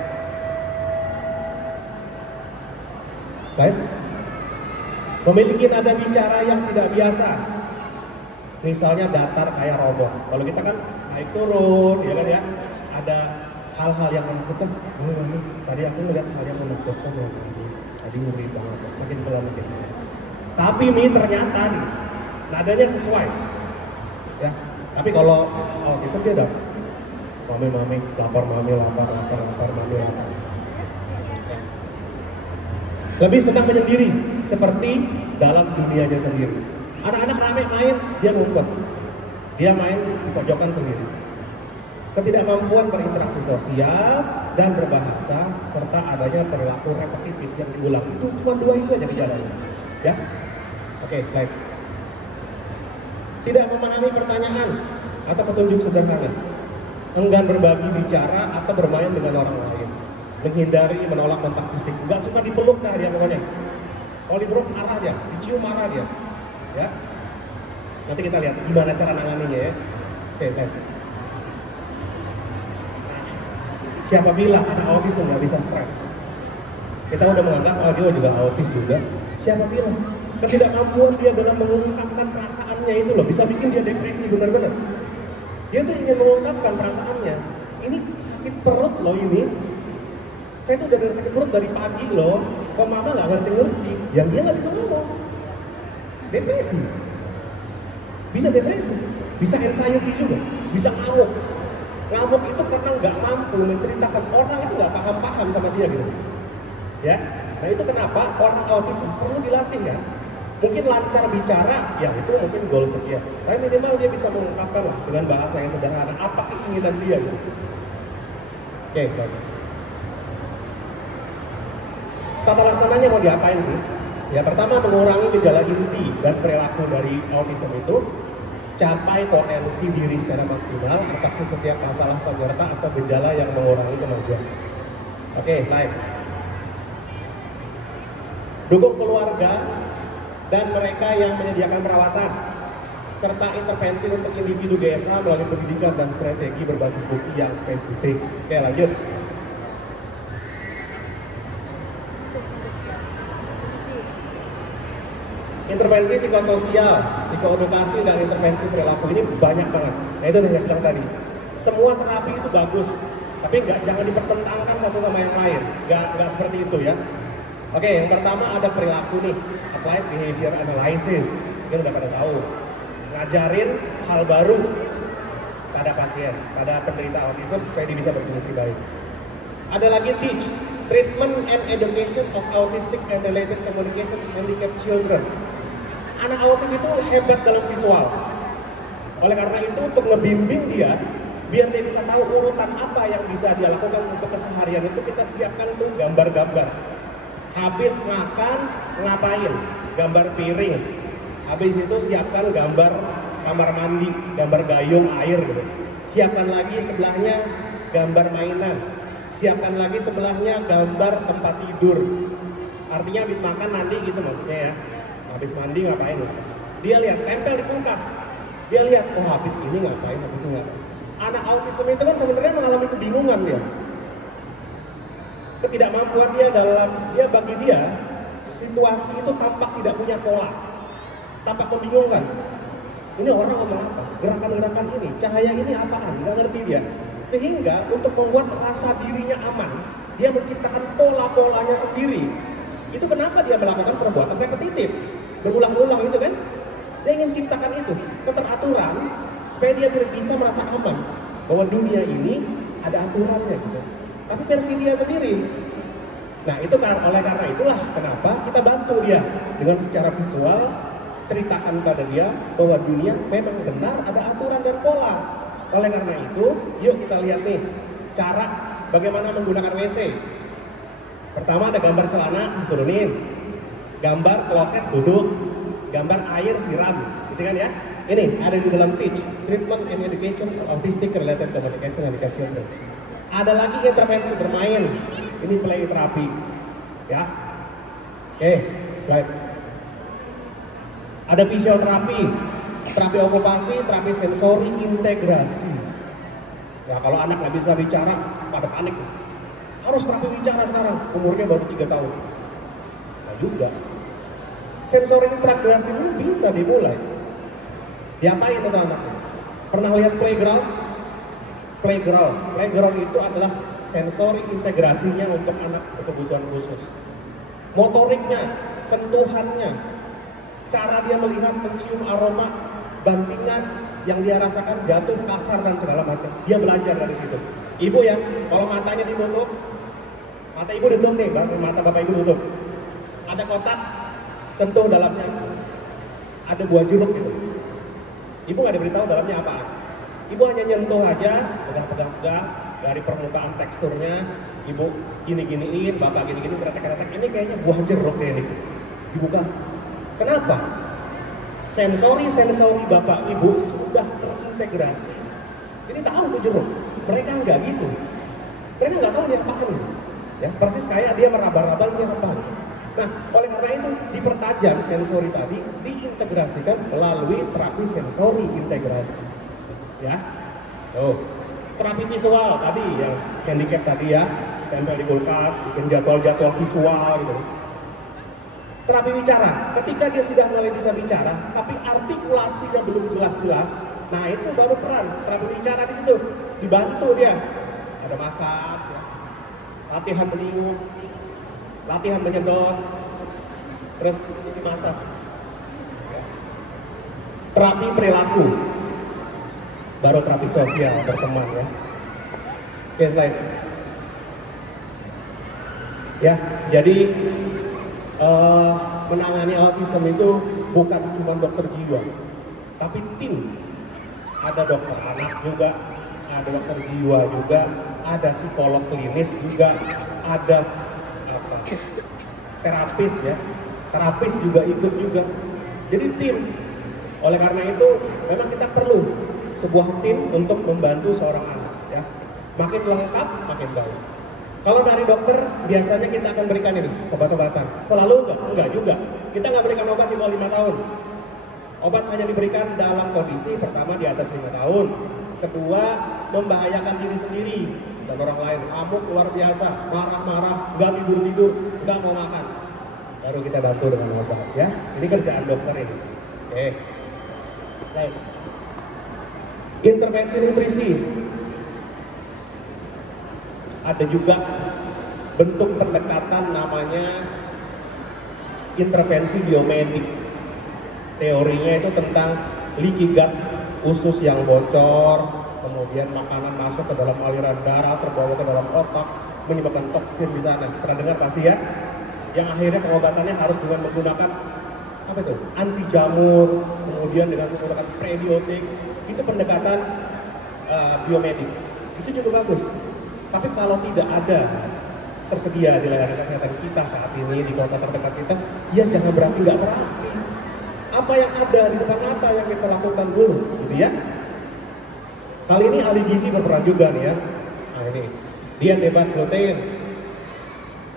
Slide. Memiliki nada bicara yang tidak biasa. Misalnya datar kayak robot. Kalau kita kan naik turun, ya kan ya. Ada hal-hal yang menakutkan. Mami, tadi aku melihat hal yang menakutkan loh. Tadi ngeri banget, makin pelan. Tapi Mi ternyata nih, nadanya sesuai. Ya. Tapi kalau autism dia udah mami, lapar, mami. Lebih senang menyendiri, seperti dalam dunianya sendiri. Anak-anak rame main, dia ngumpet. Dia main di pojokan sendiri. Ketidakmampuan berinteraksi sosial dan berbahasa, serta adanya perilaku repetitif yang diulang. Itu cuma 2 itu aja gejalanya. Ya. Oke, slide. Tidak memahami pertanyaan atau petunjuk sederhana, enggan berbagi bicara atau bermain dengan orang lain, menghindari menolak kontak fisik, nggak suka dipeluk dah dia pokoknya. Kalau dipeluk marah dia, dicium marah dia, ya. Nanti kita lihat gimana cara nanganinya ya. Oke, slide. Siapa bilang anak autis nggak bisa stres? Kita udah menganggap dia juga autis juga. Siapa bilang? Ketidakmampuan dia dalam mengungkapkan perasaannya itu loh bisa bikin dia depresi benar-benar. Dia tuh ingin mengungkapkan perasaannya. Ini sakit perut loh ini. Saya tuh udah dari sakit perut dari pagi loh. Kok mama nggak ngerti? Yang dia nggak bisa ngomong. Depresi. Bisa depresi. Bisa anxiety juga. Bisa ngamuk. Ngamuk itu karena nggak mampu menceritakan, orang itu nggak paham sama dia gitu. Ya. Nah itu kenapa orang autis perlu dilatih ya. Mungkin lancar bicara, ya itu mungkin goal sekian. Tapi minimal dia bisa mengungkapkan lah dengan bahasa yang sederhana apa keinginan dia gitu. Oke, selanjutnya. Tata laksananya mau diapain sih? Ya pertama mengurangi gejala inti dan perilaku dari autism itu, capai potensi diri secara maksimal atasi setiap masalah penyerta atau gejala yang mengurangi kemajuan. Oke, slide. Dukung keluarga dan mereka yang menyediakan perawatan, serta intervensi untuk individu GSA melalui pendidikan dan strategi berbasis bukti yang spesifik. Oke, lanjut. Intervensi psikososial, psikoedukasi, dan intervensi perilaku ini banyak banget. Nah itu yang saya bilang tadi. Semua terapi itu bagus, tapi jangan dipertentangkan satu sama yang lain. Nggak seperti itu ya. Oke, yang pertama ada perilaku nih, applied behavior analysis. Mungkin udah pada tahu. ngajarin hal baru pada pasien, pada penderita autism supaya dia bisa berfungsi baik. Ada lagi teach, treatment and education of autistic and related communication handicapped children. Anak autis itu hebat dalam visual. Oleh karena itu untuk ngebimbing dia, biar dia bisa tahu urutan apa yang bisa dia lakukan untuk keseharian itu kita siapkan tuh gambar-gambar. Habis makan ngapain? Gambar piring. Habis itu siapkan gambar kamar mandi, gambar gayung air gitu. Siapkan lagi sebelahnya gambar mainan. Siapkan lagi sebelahnya gambar tempat tidur. Artinya habis makan mandi gitu maksudnya ya. Habis mandi ngapain? Dia lihat tempel di kulkas. Dia lihat, oh habis ini ngapain, habis ini ngapain. Anak autism itu kan sebenarnya mengalami kebingungan dia. Ketidakmampuan dia bagi dia situasi itu tampak tidak punya pola, tampak membingungkan. Ini orang ngomong apa? Gerakan-gerakan ini, cahaya ini apaan? Nggak ngerti dia. Sehingga untuk membuat rasa dirinya aman, dia menciptakan pola-polanya sendiri. Itu kenapa dia melakukan perbuatan repetitif, berulang-ulang itu kan? Dia ingin ciptakan itu, keteraturan, supaya dia bisa merasa aman bahwa dunia ini ada aturannya gitu. Tapi versi dia sendiri. Nah itu oleh karena itulah kenapa kita bantu dia dengan secara visual, ceritakan pada dia bahwa dunia memang benar ada aturan dan pola. Oleh karena itu, yuk kita lihat nih cara bagaimana menggunakan WC. Pertama ada gambar celana diturunin, gambar kloset duduk, gambar air siram, gitu kan ya. Ini ada di dalam teach, treatment and education of autistic related communication handicapped children. Ada lagi intervensi bermain, ini play terapi, ya. Oke, slide. Ada fisioterapi, terapi okupasi, terapi sensori, integrasi. Ya kalau anak nggak bisa bicara, pada panik. Harus terapi bicara sekarang, umurnya baru 3 tahun. Nah juga. Sensori integrasi ini bisa dimulai. Diapain itu anaknya? Pernah lihat playground? Playground itu adalah sensori integrasinya untuk anak berkebutuhan khusus. Motoriknya, sentuhannya, cara dia melihat, mencium aroma, bantingan yang dia rasakan jatuh, kasar dan segala macam. Dia belajar dari situ. Ibu ya, kalau matanya ditutup, mata ibu ditutup nih, mata bapak ibu tutup. Ada kotak, sentuh dalamnya, ada buah jeruk gitu. Ibu nggak diberitahu dalamnya apaan. Ibu hanya nyentuh aja, pegang-pegang dari permukaan teksturnya. Ibu gini-giniin, bapak gini-gini, kretek-kretek. Ini kayaknya buah jeruk deh ini. Dibuka. Kenapa? Sensori bapak ibu sudah terintegrasi. Jadi tahu itu jeruk. Mereka nggak gitu. Mereka nggak tahu ini apaan ini. Ya, persis kayak dia meraba-raba ini apaan. Nah, oleh karena itu dipertajam sensori tadi, diintegrasikan melalui terapi sensori integrasi. Ya, terapi visual tadi yang handicap tadi ya, tempel di kulkas, bikin jadwal-jadwal visual gitu. Terapi bicara, ketika dia sudah mulai bisa bicara, tapi artikulasinya belum jelas-jelas, nah itu baru peran terapi bicara di situ, dibantu dia. Ada massage, ya. Latihan meniup, latihan menyedot, terus dimasas. Terapi perilaku, baru terapi sosial berteman ya. Oke, slide. Ya, jadi menangani autism itu bukan cuma dokter jiwa, tapi tim. Ada dokter anak juga, ada dokter jiwa juga, ada psikolog klinis juga, ada terapis ya, terapis juga ikut juga. Jadi tim. Oleh karena itu memang kita perlu sebuah tim untuk membantu seorang anak ya. Makin lengkap makin baik. Kalau dari dokter biasanya kita akan berikan ini obat-obatan. Selalu enggak juga. Kita nggak berikan obat di bawah 5 tahun. Obat hanya diberikan dalam kondisi pertama di atas 5 tahun. Kedua, membahayakan diri sendiri dan orang lain. Amuk luar biasa, marah-marah, nggak tidur-tidur, nggak mau makan. Baru kita bantu dengan obat ya. Ini kerjaan dokter ini. Oke. Baik. Intervensi nutrisi. Ada juga bentuk pendekatan namanya intervensi biomedik. Teorinya itu tentang leaky gut, usus yang bocor, kemudian makanan masuk ke dalam aliran darah, terbawa ke dalam otak, menyebabkan toksin di sana. Pernah dengar pasti ya? Yang akhirnya pengobatannya harus dengan menggunakan apa itu? Anti jamur, kemudian dengan menggunakan prebiotik. Itu pendekatan biomedik. Itu juga bagus. Tapi kalau tidak ada tersedia di layanan kesehatan kita saat ini di kota terdekat kita, ya jangan berarti nggak terapi. Apa yang ada di depan mata yang kita lakukan dulu, gitu ya. Kali ini ahli gizi berperan juga nih ya. Nah ini, diet bebas gluten.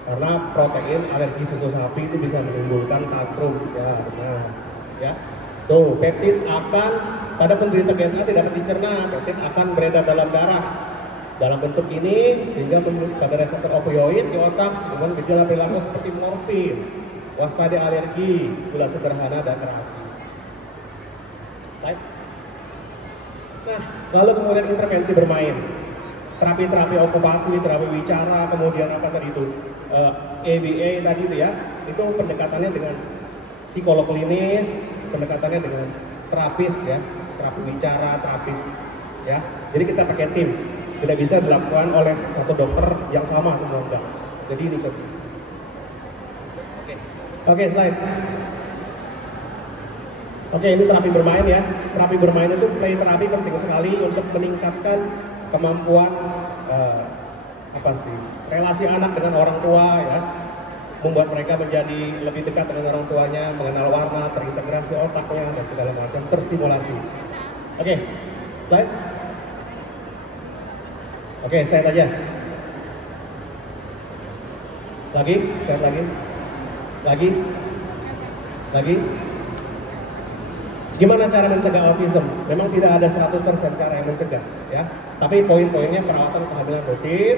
Karena protein alergi susu sapi itu bisa menimbulkan tantrum, ya benar. Ya, tuh peptid akan pada penderita GSA tidak dapat dicerna, peptid akan beredar dalam darah dalam bentuk ini sehingga pada reseptor opioid di otak dengan gejala perilaku seperti morfin, waspada alergi, gula sederhana dan terapi. Baik. Nah, kalau kemudian intervensi bermain, terapi-terapi okupasi, terapi bicara, kemudian apa tadi itu EBA tadi itu ya, itu pendekatannya dengan psikolog klinis, pendekatannya dengan terapis ya, terapi bicara, terapis ya. Jadi kita pakai tim. Tidak bisa dilakukan oleh satu dokter yang sama semua enggak. Jadi ini satu. Oke, slide. Oke, ini terapi bermain ya. Terapi bermain itu play terapi penting sekali untuk meningkatkan kemampuan relasi anak dengan orang tua ya. Membuat mereka menjadi lebih dekat dengan orang tuanya, mengenal warna, terintegrasi otaknya dan segala macam, terstimulasi. Oke, slide. Oke, slide aja. Lagi, slide lagi. Lagi. Gimana cara mencegah autism? Memang tidak ada 100% cara yang mencegah ya. Tapi poin-poinnya perawatan kehamilan rutin,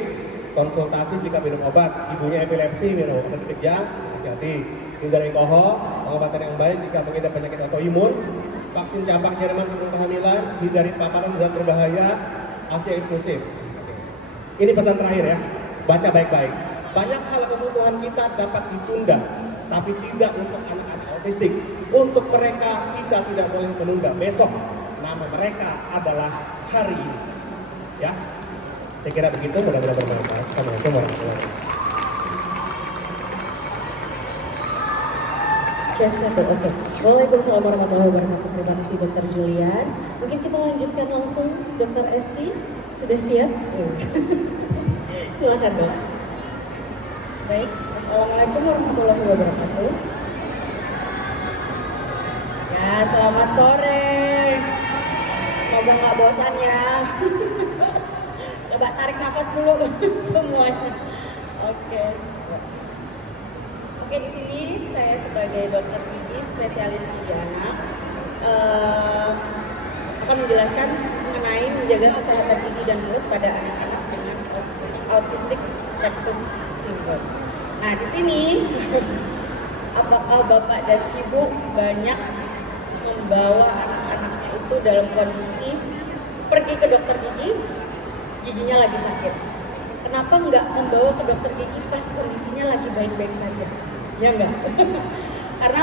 konsultasi jika minum obat, ibunya epilepsi minum obat kejang, hati-hati. Hindari alkohol, pengobatan yang baik jika mengidap penyakit autoimun, vaksin campak Jerman sebelum kehamilan, hindari paparan zat berbahaya, ASI eksklusif. Ini pesan terakhir ya, baca baik-baik. Banyak hal kebutuhan kita dapat ditunda, tapi tidak untuk anak-anak autistik. Untuk mereka kita tidak boleh menunda. Besok nama mereka adalah hari ini. Ya, saya kira begitu. Mudah-mudahan bermanfaat. Assalamualaikum warahmatullahi wabarakatuh. Chef Satu, oke. Waalaikumsalam warahmatullahi wabarakatuh. Terima kasih Dr. Julian. Mungkin kita lanjutkan langsung Dr. Esti. Sudah siap? Silakan Dok. Baik, Assalamualaikum warahmatullahi wabarakatuh. Ya, selamat sore. Semoga nggak bosan ya. Coba tarik nafas dulu semuanya. Oke. Oke, di sini saya sebagai dokter gigi, spesialis gigi anak, akan menjelaskan mengenai menjaga kesehatan gigi dan mulut pada anak-anak dengan autistic spectrum syndrome. Nah, di sini apakah Bapak dan Ibu banyak membawa anak-anaknya itu dalam kondisi pergi ke dokter gigi, giginya lagi sakit? Kenapa nggak membawa ke dokter gigi pas kondisinya lagi baik-baik saja? Ya enggak? Karena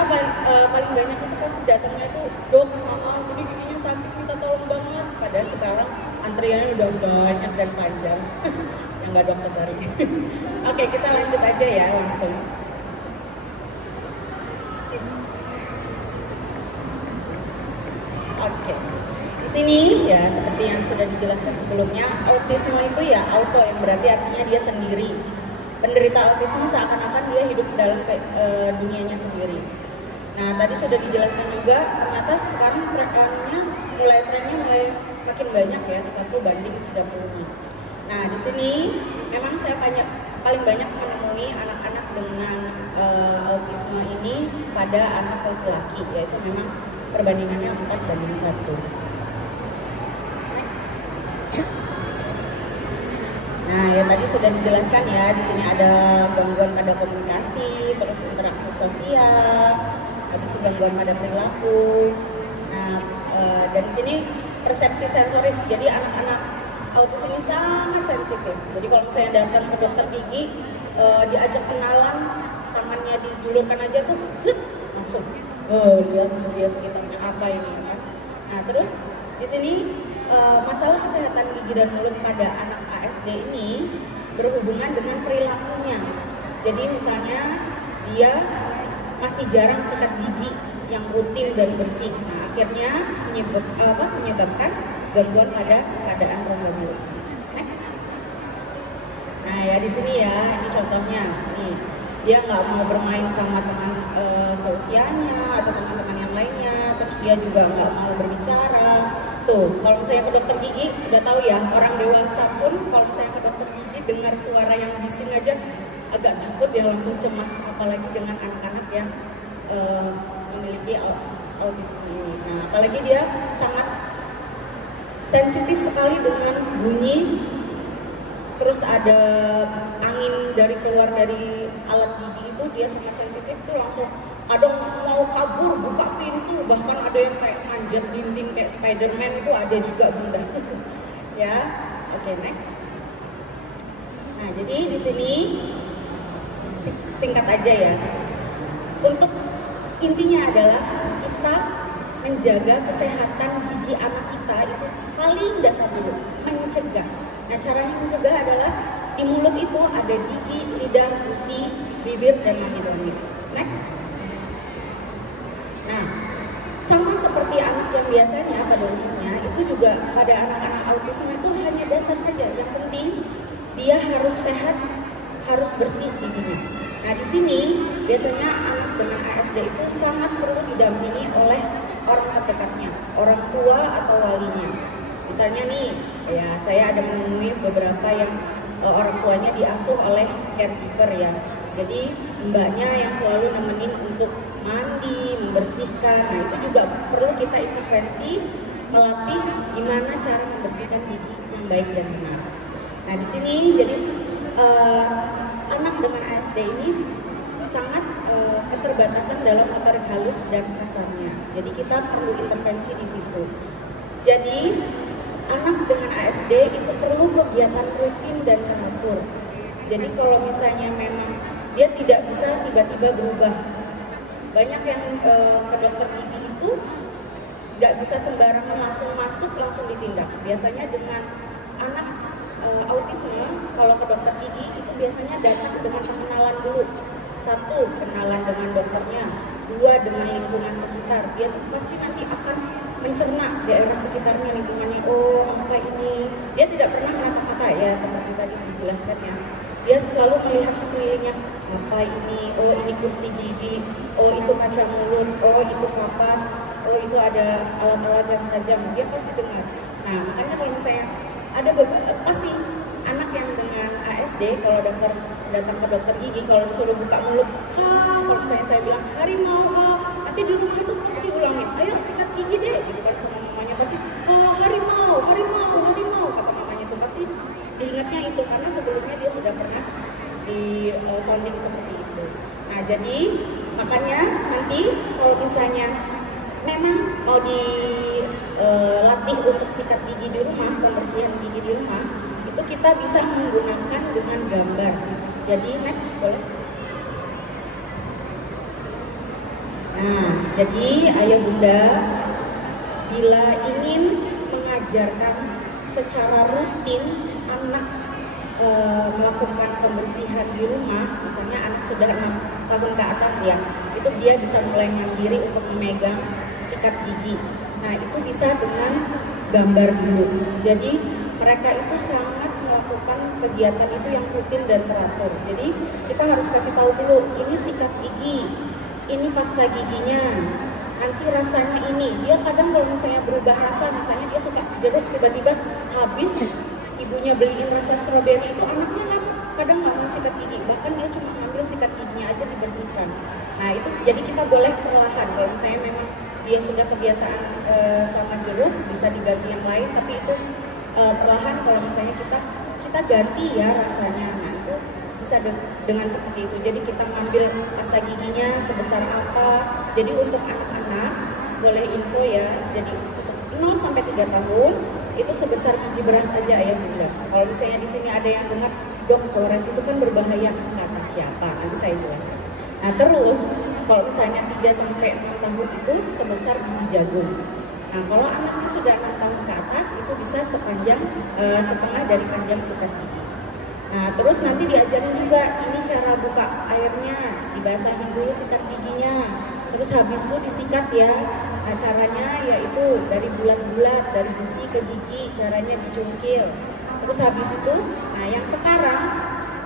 paling banyak itu pasti datangnya itu, dok, maaf ini giginya sakit, minta tolong banget. Padahal sekarang antriannya udah banyak dan panjang. Yang nggak dokter tadi. Oke, kita lanjut aja ya langsung. Oke, di sini ya seperti yang sudah dijelaskan sebelumnya, autisme itu ya auto, yang berarti artinya dia sendiri. Penderita autisme seakan-akan dia hidup dalam dunianya sendiri. Nah, tadi sudah dijelaskan juga, ternyata sekarang trennya mulai makin banyak ya, 1:30. Nah, di sini memang saya paling banyak menemui anak-anak dengan autisme ini pada anak laki-laki, yaitu memang perbandingannya 4:1. Nah, ya tadi sudah dijelaskan ya, di sini ada gangguan pada komunikasi, terus interaksi sosial, habis itu gangguan pada perilaku. Nah, dan di sini persepsi sensoris, jadi anak-anak autis ini sangat sensitif. Jadi kalau misalnya datang ke dokter gigi, diajak kenalan, tangannya dijulurkan aja tuh, langsung lihat dia sekitarnya apa ini kan. Nah, terus di sini masalah kesehatan gigi dan mulut pada anak ASD ini berhubungan dengan perilakunya. Jadi misalnya dia masih jarang sikat gigi yang rutin dan bersih. Nah, akhirnya menyebabkan gangguan pada keadaan rongga mulut. Next. Nah, ya di sini ya, ini contohnya. Nih, dia nggak mau bermain sama teman seusianya atau teman-teman yang lainnya. Terus dia juga nggak mau berbicara. Tuh, kalau misalnya ke dokter gigi, udah tahu ya, orang dewasa pun kalau misalnya ke dokter gigi dengar suara yang bising aja agak takut ya, langsung cemas, apalagi dengan anak-anak yang memiliki autisme ini. Nah, apalagi dia sangat sensitif sekali dengan bunyi, terus ada angin keluar dari alat gigi itu, dia sangat sensitif tuh, langsung kadang mau kabur, buka pintu, bahkan ada yang kayak manjat dinding kayak Spiderman, itu ada juga Bunda. Ya, oke, next. Nah, jadi di sini singkat aja ya. Untuk intinya adalah kita menjaga kesehatan gigi anak kita itu paling dasar dulu, mencegah. Nah, caranya mencegah adalah di mulut itu ada gigi, lidah, gusi, bibir, dan langit-langit. Next. Nah, sama seperti anak yang biasanya pada umumnya, itu juga pada anak-anak autisme itu hanya dasar saja. Yang penting dia harus sehat, harus bersih giginya. Nah, di sini biasanya anak dengan ASD itu sangat perlu didampingi oleh orang terdekatnya, orang tua atau walinya. Misalnya nih, ya saya ada menemui beberapa yang orang tuanya diasuh oleh caregiver ya. Jadi mbaknya yang selalu nemenin untuk mandi, membersihkan. Nah, itu juga perlu kita intervensi, melatih gimana cara membersihkan gigi yang baik dan benar. Nah, di sini jadi anak dengan ASD ini sangat keterbatasan dalam motorik halus dan kasarnya. Jadi kita perlu intervensi di situ. Jadi anak dengan ASD itu perlu kegiatan rutin dan teratur. Jadi kalau misalnya memang dia tidak bisa tiba-tiba berubah. Banyak yang ke dokter gigi itu nggak bisa sembarangan langsung masuk langsung ditindak. Biasanya dengan anak autisme, kalau ke dokter gigi itu biasanya datang dengan pengenalan dulu. Satu, kenalan dengan dokternya. Dua, dengan lingkungan sekitar. Dia tuh pasti nanti akan mencerna daerah sekitarnya, lingkungannya. Oh, apa ini? Dia tidak pernah menatap-mata ya, seperti tadi dijelaskan ya. Dia selalu melihat sekelilingnya. Apa ini? Oh, ini kursi gigi. Oh, itu kaca mulut. Oh, itu kapas. Oh, itu ada alat-alat yang tajam. Dia pasti dengar. Nah, makanya kalau misalnya ada pasti anak yang dengan ASD kalau datang ke dokter gigi, kalau disuruh buka mulut, kalau misalnya saya bilang harimau, nanti di rumah itu pasti diulangin, ayo sikat gigi deh, gitu kan sama mamanya, pasti harimau, harimau, harimau, kata mamanya itu pasti diingatnya itu karena sebelumnya dia sudah pernah di sounding seperti itu. Nah, jadi makanya nanti kalau misalnya memang mau dilatih untuk sikat gigi di rumah, pembersihan gigi di rumah, itu kita bisa menggunakan dengan gambar. Jadi next boleh. Nah, jadi ayah bunda bila ingin mengajarkan secara rutin anak melakukan pembersihan di rumah, misalnya anak sudah 6 tahun ke atas ya, itu dia bisa mulai mandiri untuk memegang sikat gigi. Nah, itu bisa dengan gambar dulu. Jadi mereka itu sangat melakukan kegiatan itu yang rutin dan teratur. Jadi kita harus kasih tahu dulu, ini sikat gigi, ini pasta giginya, nanti rasanya ini. Dia kadang kalau misalnya berubah rasa, misalnya dia suka jeruk tiba-tiba habis, ibunya beliin rasa stroberi itu, anaknya kan kadang nggak mau sikat gigi, bahkan dia cuma ngambil sikat giginya aja dibersihkan. Nah, itu jadi kita boleh perlahan. Kalau misalnya memang dia sudah kebiasaan sama jeruk, bisa diganti yang lain, tapi itu perlahan. Kalau misalnya kita ganti ya rasanya, nah itu bisa dengan seperti itu. Jadi kita ngambil pasta giginya sebesar apa. Jadi untuk anak-anak boleh info ya, jadi untuk 0 sampai 3 tahun itu sebesar biji beras aja ya bunda. Kalau misalnya di sini ada yang dengar, dok fluoride itu kan berbahaya, kata siapa? Nanti saya jelaskan. Nah, terus kalau misalnya 3 sampai 6 tahun itu sebesar biji jagung. Nah, kalau anaknya sudah 6 tahun ke atas itu bisa sepanjang setengah dari panjang sikat gigi. Nah, terus nanti diajarin juga ini cara buka airnya, dibasahin dulu sikat giginya. Terus habis itu disikat ya. Nah, caranya yaitu dari bulat-bulat, dari gusi ke gigi, caranya dicungkil. Terus habis itu, nah yang sekarang,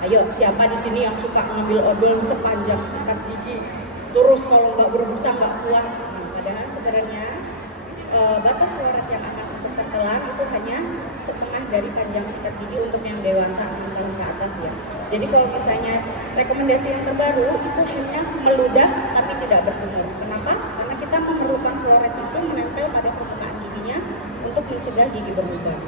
ayo siapa di sini yang suka ngambil odol sepanjang sikat gigi? Terus kalau nggak berbusa nggak puas. Nah, padahal sebenarnya batas floret yang anak untuk tertelan itu hanya setengah dari panjang sikat gigi untuk yang dewasa 6 tahun ke atas ya. Jadi kalau misalnya rekomendasi yang terbaru itu hanya meludah tapi tidak berkumur. Kenapa? Karena kita memerlukan floret itu menempel pada permukaan giginya untuk mencegah gigi berlubang.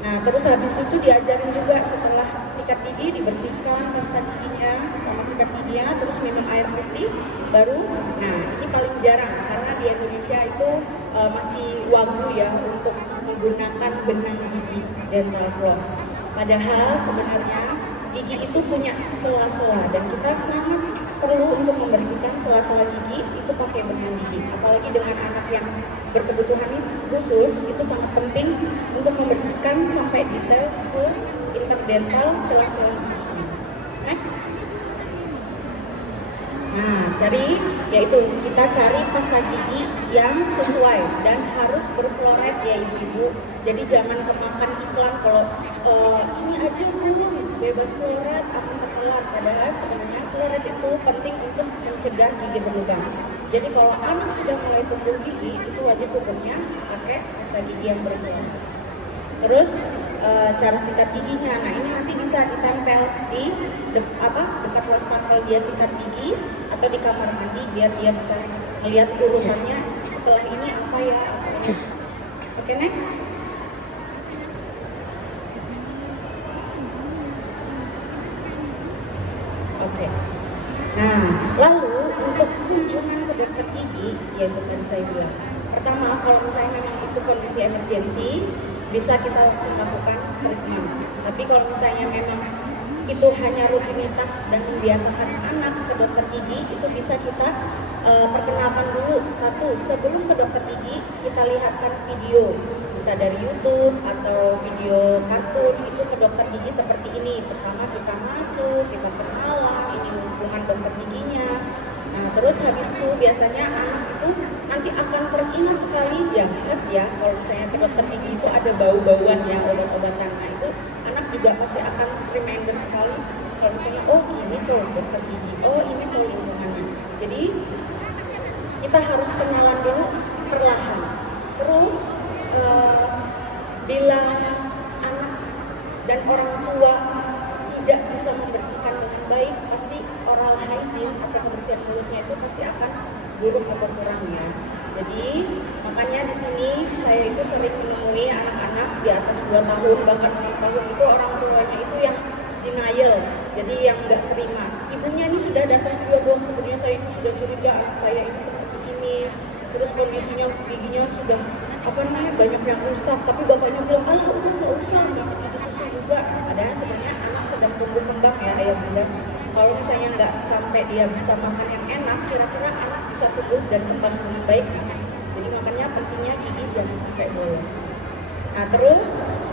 Nah, terus habis itu diajarin juga setelah sikat gigi dibersihkan pasta giginya sama sikat giginya, terus minum air putih baru. Nah, ini paling jarang karena di Indonesia itu masih wagu ya untuk menggunakan benang gigi dental floss. Padahal sebenarnya gigi itu punya sela-sela dan kita sangat perlu untuk membersihkan sela-sela gigi itu pakai benang gigi. Apalagi dengan anak yang berkebutuhan khusus itu sangat penting untuk membersihkan sampai detail ke interdental celah-celah gigi. Next. Nah, yaitu kita cari pasta gigi yang sesuai dan harus berfloret ya ibu-ibu. Jadi jangan kemakan iklan kalau ini aja pun bebas floret akan tertelan. Padahal sebenarnya floret itu penting untuk mencegah gigi berlubang. Jadi kalau anak sudah mulai tumbuh gigi itu wajib hukumnya pakai pasta gigi yang berfloret. Terus cara sikat giginya, nah ini nanti bisa ditempel di dekat wastafel dia sikat gigi atau di kamar mandi biar dia bisa melihat urutannya setelah ini apa ya. Oke, next. Oke. Nah, lalu untuk kunjungan ke dokter gigi, yaitu tadi saya bilang, pertama kalau misalnya memang itu kondisi emergensi, bisa kita langsung lakukan treatment. Tapi kalau misalnya memang itu hanya rutinitas dan membiasakan anak ke dokter gigi, itu bisa kita perkenalkan dulu. Satu, sebelum ke dokter gigi, kita lihatkan video, bisa dari YouTube atau video kartun itu ke dokter gigi seperti ini. Pertama kita masuk, kita kenalan, ini lingkungan dokter giginya. Nah, terus habis itu biasanya anak itu nanti akan teringat sekali ya khas ya kalau misalnya ke dokter gigi itu ada bau-bauan ya obat-obatan. Nah itu anak juga pasti akan reminder sekali kalau misalnya oh ini tuh dokter gigi, oh ini tuh lingkungannya. Jadi kita harus kenalan dulu perlahan. Terus bila anak dan orang tua tidak bisa membersihkan dengan baik, pasti oral hygiene atau kebersihan mulutnya itu pasti akan buruk atau kurang ya. Jadi makanya di sini saya itu sering menemui anak-anak di atas 2 tahun bahkan 6 tahun itu orang tuanya itu yang denial, jadi yang nggak terima. Ibunya ini sudah datang juga dong, sebenarnya saya ini sudah curiga anak saya ini seperti ini. Terus kondisinya giginya sudah banyak yang rusak, tapi bapaknya bilang alah udah nggak usah masuk gigi susu juga. Padahal sebenarnya anak sedang tumbuh kembang ya ayah bunda. Kalau misalnya nggak sampai dia bisa makan yang enak, kira-kira anak bisa tumbuh dan kembang dengan baik kan? Jadi makanya pentingnya gigi jangan sampai bolong. Nah terus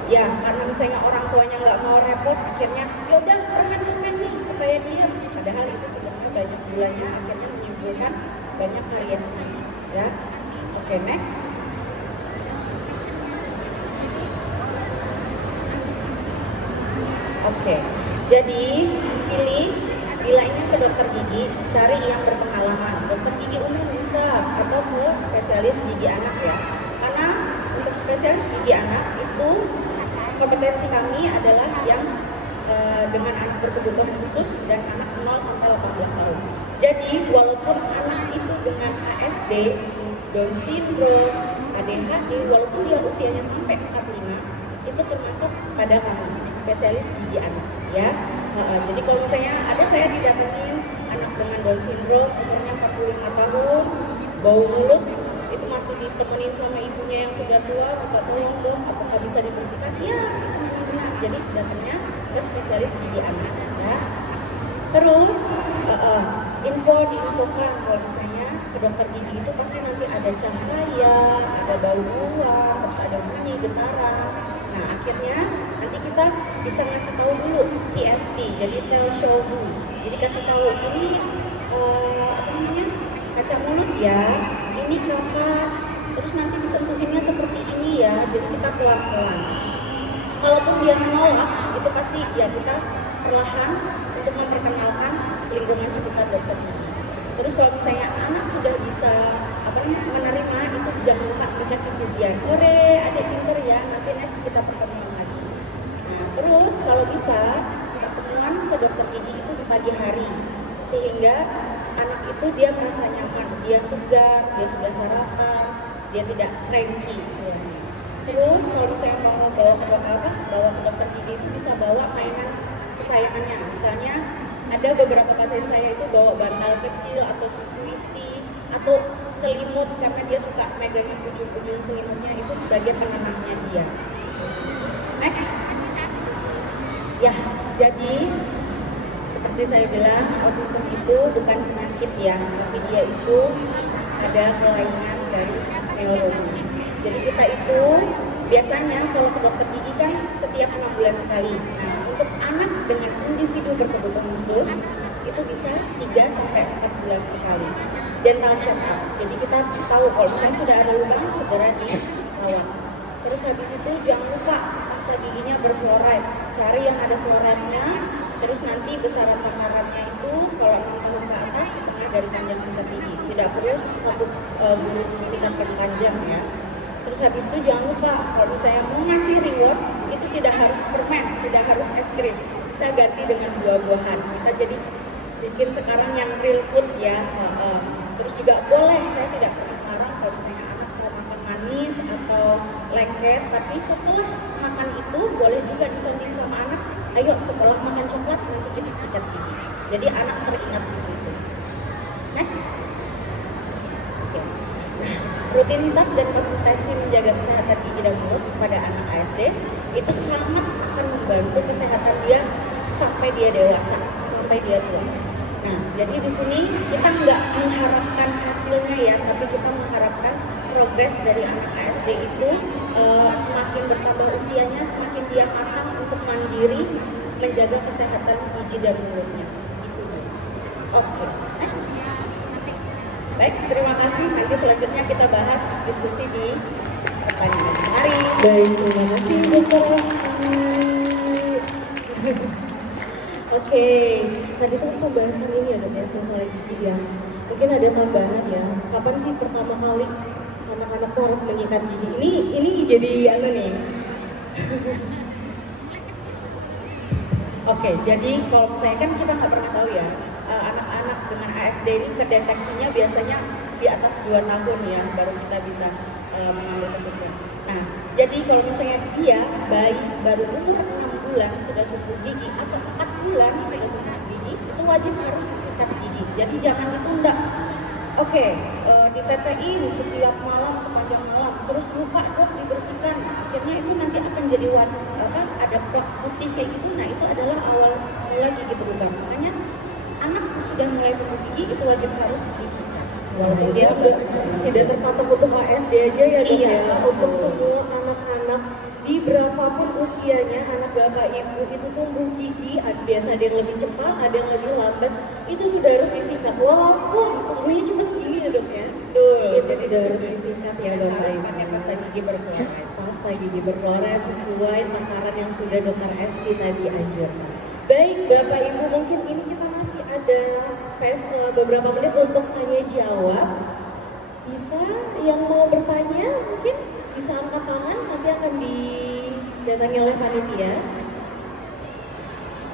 ya karena misalnya orang tuanya nggak mau repot, akhirnya yaudah permen-permen nih supaya diam. Padahal itu sebenarnya banyak gulanya, akhirnya menimbulkan banyak variasi ya. Oke, next. Oke, jadi pilih bila ingin ke dokter gigi, cari yang berpengalaman. Dokter gigi umum bisa atau ke spesialis gigi anak ya. Karena untuk spesialis gigi anak itu kompetensi kami adalah yang dengan anak berkebutuhan khusus dan anak 0 sampai 18 tahun. Jadi walaupun anak itu dengan ASD, Down syndrome, ADHD, walaupun dia usianya sampai 45, itu termasuk pada kami spesialis gigi anak ya. Jadi kalau misalnya ada saya didatengin anak dengan Down syndrome umurnya 45 tahun, bau mulut, itu masih ditemenin sama ibunya yang sudah tua, minta tolong dong apakah bisa dibersihkan? Ya, itu memang benar. Jadi datangnya ke spesialis gigi anak ya. Terus diinfokan kalau misalnya ke ke dokter gigi itu pasti nanti ada cahaya, ada bau luar, terus ada bunyi, getaran. Nah akhirnya nanti kita bisa ngasih tahu dulu TSD, jadi tell show do. Jadi kasih tahu ini apa namanya, kaca mulut ya, ini kapas, terus nanti disentuhinnya seperti ini ya. Jadi kita pelan-pelan. Kalaupun dia menolak, itu pasti ya kita perlahan untuk memperkenalkan lingkungan sekitar dokter gigi. Terus kalau misalnya anak sudah bisa menerima, itu jangan lupa dikasih pujian. Ore, adik pinter ya, nanti next kita pertemuan lagi. Nah, terus kalau bisa pertemuan ke dokter gigi itu di pagi hari, sehingga anak itu dia merasa nyaman, dia segar, dia sudah sarapan, dia tidak cranky istilahnya. Terus kalau misalnya mau bawa ke dokter gigi itu bisa bawa mainan kesayangannya. Misalnya ada beberapa pasien saya itu bawa bantal kecil atau squishy atau selimut karena dia suka megangin ujung-ujung selimutnya, itu sebagai penenangnya dia. Next. Ya, jadi seperti saya bilang, autism itu bukan penyakit ya, tapi dia itu ada kelainan dari neurologi. Jadi kita itu biasanya kalau ke dokter gigi kan setiap 6 bulan sekali. Nah, untuk anak dengan individu berkebutuhan khusus itu bisa 3-4 bulan sekali. Dental check up. Jadi kita tahu kalau misalnya sudah ada lubang segera dirawat. Terus habis itu jangan lupa pasta giginya berfluoride. Cari yang ada fluoride-nya. Terus nanti besaran takarannya itu kalau 6 tahun ke atas setengah dari panjang sikat gigi. Tidak perlu satu bulu sikat yang panjang ya. Terus habis itu jangan lupa kalau misalnya mau ngasih reward itu tidak harus permen, tidak harus es krim, bisa ganti dengan buah-buahan. Kita jadi bikin sekarang yang real food ya. Terus juga boleh, saya tidak pernah larang kalau misalnya anak mau makan manis atau lengket, tapi setelah makan itu boleh juga disonding sama anak. Ayo setelah makan coklat nanti kita sikat gigi. Jadi anak teringat di situ. Next. Rutinitas dan konsistensi menjaga kesehatan gigi dan mulut pada anak ASD itu sangat akan membantu kesehatan dia sampai dia dewasa, sampai dia tua. Nah, jadi di sini kita nggak mengharapkan hasilnya ya, tapi kita mengharapkan progres dari anak ASD itu semakin bertambah usianya, semakin dia matang untuk mandiri menjaga kesehatan gigi dan mulutnya. Itu dulu. Oke, next. Baik, terima kasih. Nanti selanjutnya kita bahas diskusi di pertanyaan. Mari. Baik, terima kasih Dokter Esti. Oke, tadi tuh pembahasan ini ya dok ya, masalah gigi ya. Mungkin ada tambahan ya. Kapan sih pertama kali anak-anak tuh harus menyikat gigi? Ini jadi anu nih. Oke, jadi kalau misalnya kan kita nggak pernah tahu ya, anak-anak dengan ASD ini kedeteksinya biasanya di atas 2 tahun ya, baru kita bisa mengambil kesimpulan. Nah, jadi kalau misalnya dia bayi baru umur 6 bulan sudah tumbuh gigi atau 4 bulan sudah tumbuh gigi, itu wajib harus sikat gigi. Jadi jangan ditunda. Oke, ditetein setiap malam sepanjang malam, terus lupa dok dibersihkan. Akhirnya itu nanti akan jadi ada plak putih kayak gitu. Nah itu adalah awal mula gigi berlubang. Makanya anak sudah mulai tumbuh gigi itu wajib harus disikat. Walaupun dia tidak terpatok untuk ASD aja ya dok iya, ya, untuk semua anak-anak di berapapun usianya, anak bapak ibu itu tumbuh gigi, biasa ada yang lebih cepat, ada yang lebih lambat, itu sudah harus disikat. Walaupun tumbuhnya cuma segini ya dok ya, itu sudah harus disikat ya dok. Harus pakai pasta gigi berfluoride. Pasta gigi berfluoride sesuai takaran yang sudah dokter Esti tadi anjurkan. Baik bapak ibu, mungkin ini kita masih ada space beberapa menit untuk tanya jawab. Bisa yang mau bertanya mungkin bisa angkat tangan, nanti akan didatangi oleh panitia.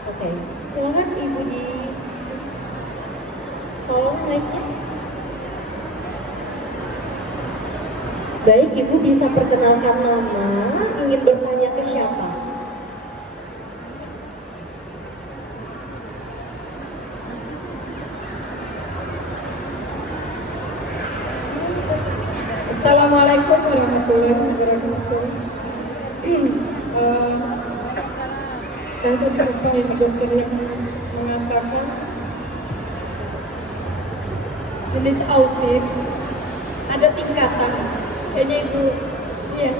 Oke, silakan ibu di sini. Tolong mic-nya. Baik, ibu bisa perkenalkan nama, ingin bertanya ke siapa? Assalamualaikum warahmatullahi wabarakatuh. Saya tadi lupa ini dokter yang mengatakan jenis autis. Ada tingkatan, kayaknya ibu, ya,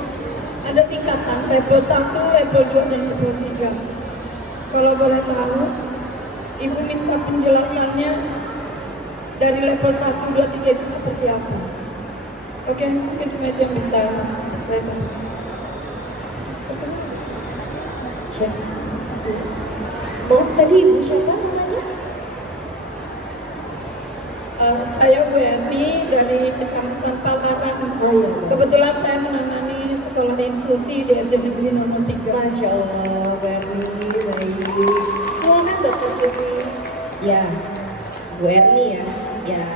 ada tingkatan level 1, level 2, dan level 3. Kalau boleh tahu, ibu minta penjelasannya dari level 1, 2, 3 itu seperti apa? Oke, mungkin cuma itu yang bisa saya tahu. Maaf tadi ibu siapa namanya? Saya Bu Erni dari Kecamatan Palaran. Oh iya. Kebetulan saya menangani sekolah inklusi di SD Negeri 03. Masya Allah, Berni, baik. Silakan Dokter Erni. Ya, Bu Erni ya. Ya.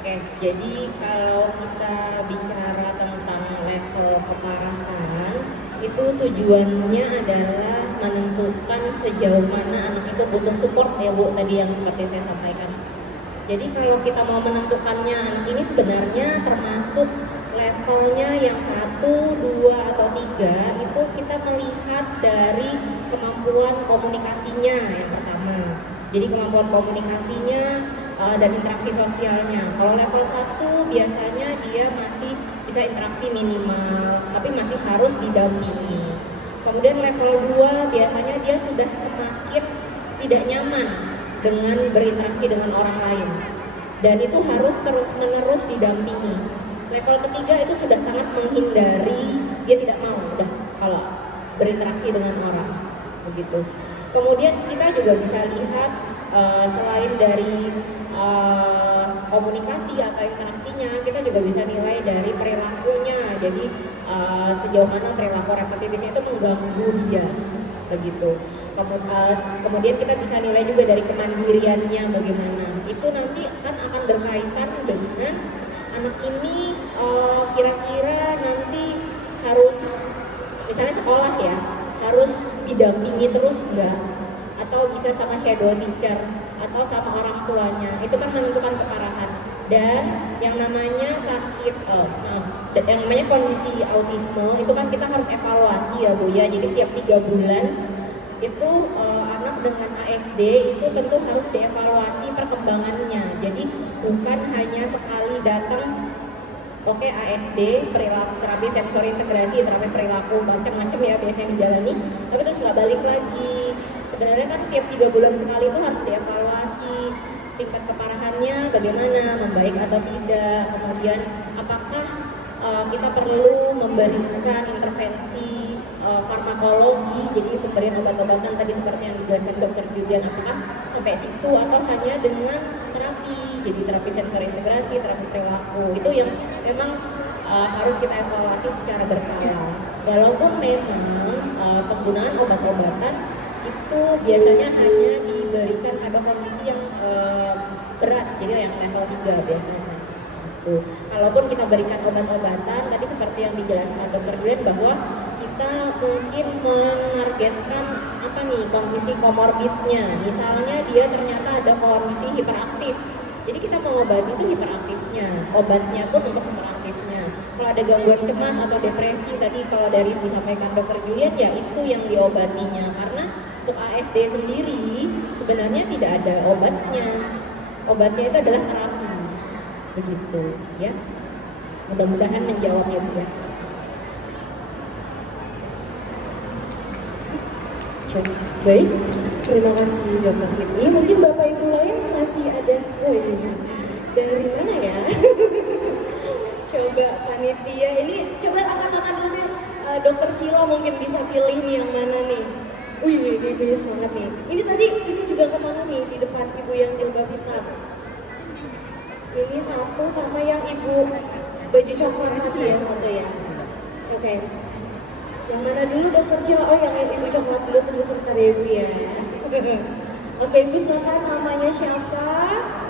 Oke, jadi kalau kita bicara tentang level keparahan, itu tujuannya adalah menentukan sejauh mana anak itu butuh support ya Bu, tadi yang seperti saya sampaikan. Jadi kalau kita mau menentukannya anak ini sebenarnya termasuk levelnya yang 1, 2, atau 3 itu kita melihat dari kemampuan komunikasinya yang pertama. Jadi kemampuan komunikasinya dan interaksi sosialnya. Kalau level 1 biasanya dia masih bisa interaksi minimal, tapi masih harus didampingi. Kemudian level 2 biasanya dia sudah semakin tidak nyaman dengan berinteraksi dengan orang lain, dan itu harus terus-menerus didampingi. Level ketiga itu sudah sangat menghindari, dia tidak mau udah kalau berinteraksi dengan orang, begitu. Kemudian kita juga bisa lihat selain dari komunikasi atau interaksinya, kita juga bisa nilai dari perilakunya. Jadi sejauh mana perilaku repetitifnya itu mengganggu dia, begitu. Kemudian kita bisa nilai juga dari kemandiriannya bagaimana. Itu nanti akan berkaitan dengan anak ini kira-kira nanti harus, misalnya sekolah ya, harus didampingi terus enggak, atau bisa sama shadow teacher atau sama orang tuanya. Itu kan menentukan keparahan. Dan yang namanya yang namanya kondisi autisme itu kan kita harus evaluasi ya Bu ya. Jadi tiap 3 bulan itu anak dengan ASD itu tentu harus dievaluasi perkembangannya. Jadi bukan hanya sekali datang, oke, ASD, perilaku, terapi sensori integrasi, terapi perilaku, macam-macam ya biasanya dijalani, tapi terus nggak balik lagi. Sebenarnya kan tiap 3 bulan sekali itu harus dievaluasi tingkat keparahannya bagaimana, membaik atau tidak, kemudian apakah kita perlu memberikan intervensi farmakologi, jadi pemberian obat-obatan tadi seperti yang dijelaskan Dr. Julian, apakah sampai situ atau hanya dengan terapi, jadi terapi sensori integrasi, terapi perilaku, itu yang memang harus kita evaluasi secara berkala. Walaupun memang penggunaan obat-obatan itu biasanya hanya diberikan pada kondisi yang berat, jadi yang level 3 biasanya. Kalaupun kita berikan obat-obatan, tadi seperti yang dijelaskan Dr. Julian bahwa kita mungkin menargetkan apa nih kondisi komorbidnya. Misalnya dia ternyata ada kondisi hiperaktif, jadi kita mengobati itu hiperaktifnya, obatnya pun untuk hiperaktifnya. Kalau ada gangguan cemas atau depresi, tadi kalau dari disampaikan Dr. Julian ya itu yang diobatinya. Karena untuk ASD sendiri sebenarnya tidak ada obatnya. Obatnya itu adalah terapi, begitu ya. Mudah-mudahan menjawab ya Bu ya. Baik, terima kasih Dokter Fitri. Mungkin Bapak Ibu lain masih ada, dari mana ya? Coba panitia ini, coba angkat tangan dulu deh. Dokter Silo mungkin bisa pilih nih yang mana nih. Wih, ibunya semangat nih. Ini tadi, ini juga angkat tangan nih di depan ibu yang jilbab hitam. Ini satu sama yang ibu baju coklat tadi ya, satu ya. Oke. Yang mana dulu Dokter Cila? Oh, yang ibu coklat dulu, tunggu sebentar ya Ibu ya. Oke, Ibu silakan, namanya siapa?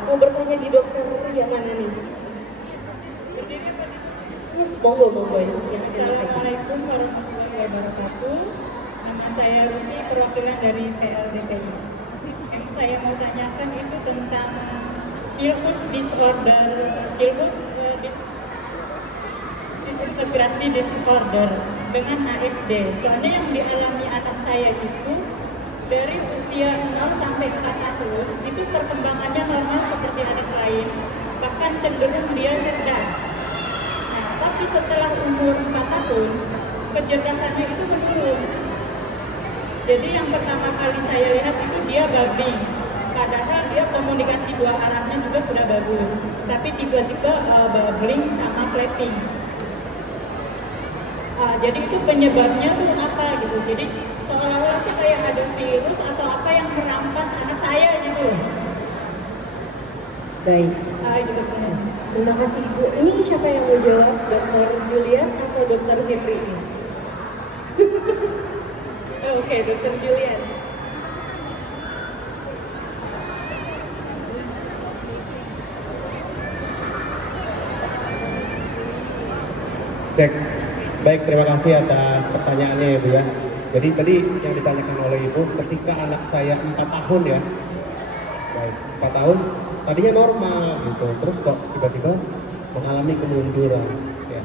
Mau bertanya di dokter yang mana nih? Monggo, monggo ya. Assalamualaikum warahmatullahi wabarakatuh. Nama saya Ruti, perwakilan dari PLDPI. Yang saya mau tanyakan itu tentang childhood disorder, disintegrasi disorder dengan ASD. Soalnya yang dialami anak saya itu dari usia 0 sampai 4 tahun itu perkembangannya normal seperti anak lain. bahkan cenderung dia cerdas. Nah, tapi setelah umur 4 tahun, kecerdasannya itu menurun. Jadi yang pertama kali saya lihat itu dia babbling. Padahal dia komunikasi dua arahnya juga sudah bagus. Tapi tiba-tiba babbling sama flapping. Jadi itu penyebabnya tuh apa gitu. Jadi seolah-olah tuh kayak ada virus atau apa yang merampas anak saya gitu. Baik. Gitu. Terima kasih Ibu. Ini siapa yang mau jawab? Dr. Julian atau Dr. Fitri? Oke, Dr. Julian. Cek. Baik, terima kasih atas pertanyaannya ya Bu ya. Jadi tadi yang ditanyakan oleh Ibu, ketika anak saya 4 tahun ya, baik 4 tahun, tadinya normal gitu, terus kok tiba-tiba mengalami kemunduran. Ya.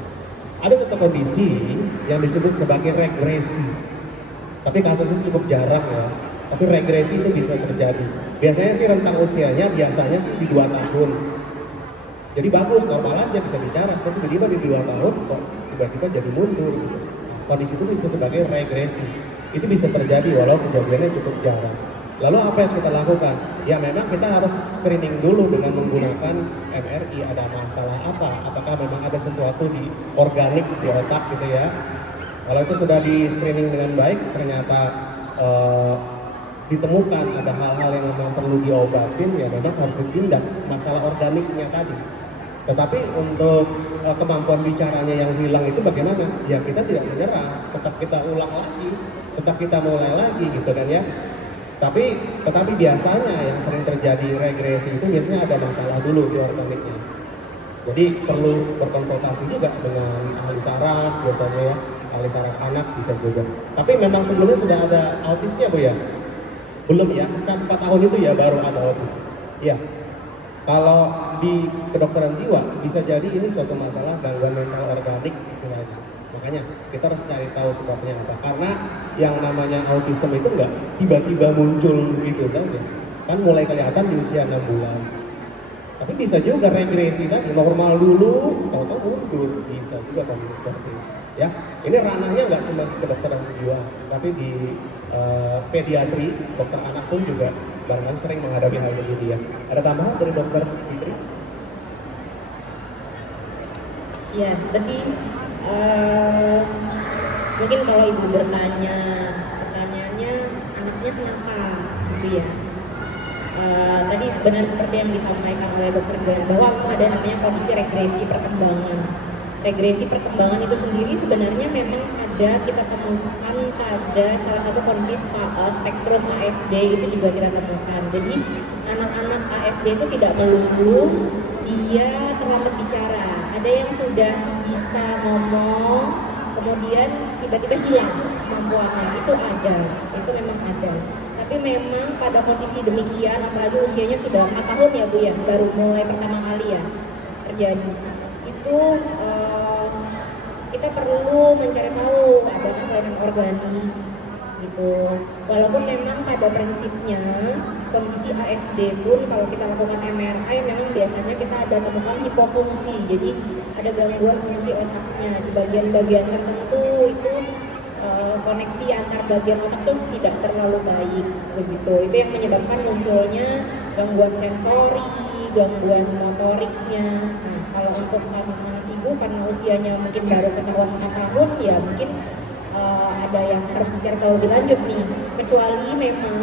Ada satu kondisi yang disebut sebagai regresi, tapi kasus itu cukup jarang ya. Tapi regresi itu bisa terjadi. Biasanya sih rentang usianya biasanya sih di 2 tahun. Jadi bagus, normal aja bisa bicara. Kok tiba-tiba di 2 tahun kok tiba-tiba jadi mundur gitu. Kondisi itu bisa sebagai regresi. Itu bisa terjadi walau kejadiannya cukup jarang. Lalu apa yang kita lakukan? Ya memang kita harus screening dulu dengan menggunakan MRI. Ada masalah apa? Apakah memang ada sesuatu di organik di otak gitu ya? Kalau itu sudah di screening dengan baik, ternyata ditemukan ada hal-hal yang memang perlu diobatin, ya memang harus ditindak masalah organiknya tadi. Tetapi untuk kemampuan bicaranya yang hilang itu bagaimana? Ya kita tidak menyerah, tetap kita ulang lagi, tetap kita mulai lagi gitu kan ya. Tetapi biasanya yang sering terjadi regresi itu biasanya ada masalah dulu di organiknya. Jadi perlu berkonsultasi juga dengan ahli saraf biasanya ya, ahli saraf anak bisa juga. Tapi memang sebelumnya sudah ada autisnya Bu ya? Belum ya, sampai 4 tahun itu ya baru ada autis. Iya. Kalau di kedokteran jiwa bisa jadi ini suatu masalah gangguan mental organik istilahnya. Makanya kita harus cari tahu sebabnya apa. Karena yang namanya autisme itu enggak tiba-tiba muncul gitu saja. Kan mulai kelihatan di usia 6 bulan. Tapi bisa juga regresi tadi, normal dulu, tahu-tahu mundur. Bisa juga kondisi seperti itu. Ya, ini ranahnya nggak cuma di kedokteran jiwa, tapi di pediatri, dokter anak pun juga barangkali sering menghadapi hal begini ya. Ada tambahan dari dokter Fitri? Ya, tapi mungkin kalau ibu bertanya, pertanyaannya anaknya kenapa gitu ya. Tadi sebenarnya seperti yang disampaikan oleh dokter Glenn bahwa ada namanya kondisi regresi perkembangan. Regresi perkembangan itu sendiri sebenarnya memang ada kita temukan pada salah satu kondisi spektrum ASD itu juga kita temukan. Jadi anak-anak ASD itu tidak melulu dia terlambat bicara. Ada yang sudah bisa ngomong, kemudian tiba-tiba hilang kemampuannya. Itu ada, itu memang ada. Tapi memang pada kondisi demikian, apalagi usianya sudah 4 tahun ya Bu ya, baru mulai pertama kali ya terjadi. Itu kita perlu mencari tahu ada kelainan organik gitu. Walaupun memang pada prinsipnya kondisi ASD pun kalau kita lakukan MRI memang biasanya kita ada temukan hipofungsi. Jadi ada gangguan fungsi otaknya di bagian-bagian tertentu itu koneksi antar bagian otak tuh tidak terlalu baik begitu. Itu yang menyebabkan munculnya gangguan sensori, gangguan motoriknya. Nah, kalau untuk kasus anak ibu karena usianya mungkin baru ketahuan 4 tahun ya mungkin ada yang harus dicari tahu lebih lanjut nih. Kecuali memang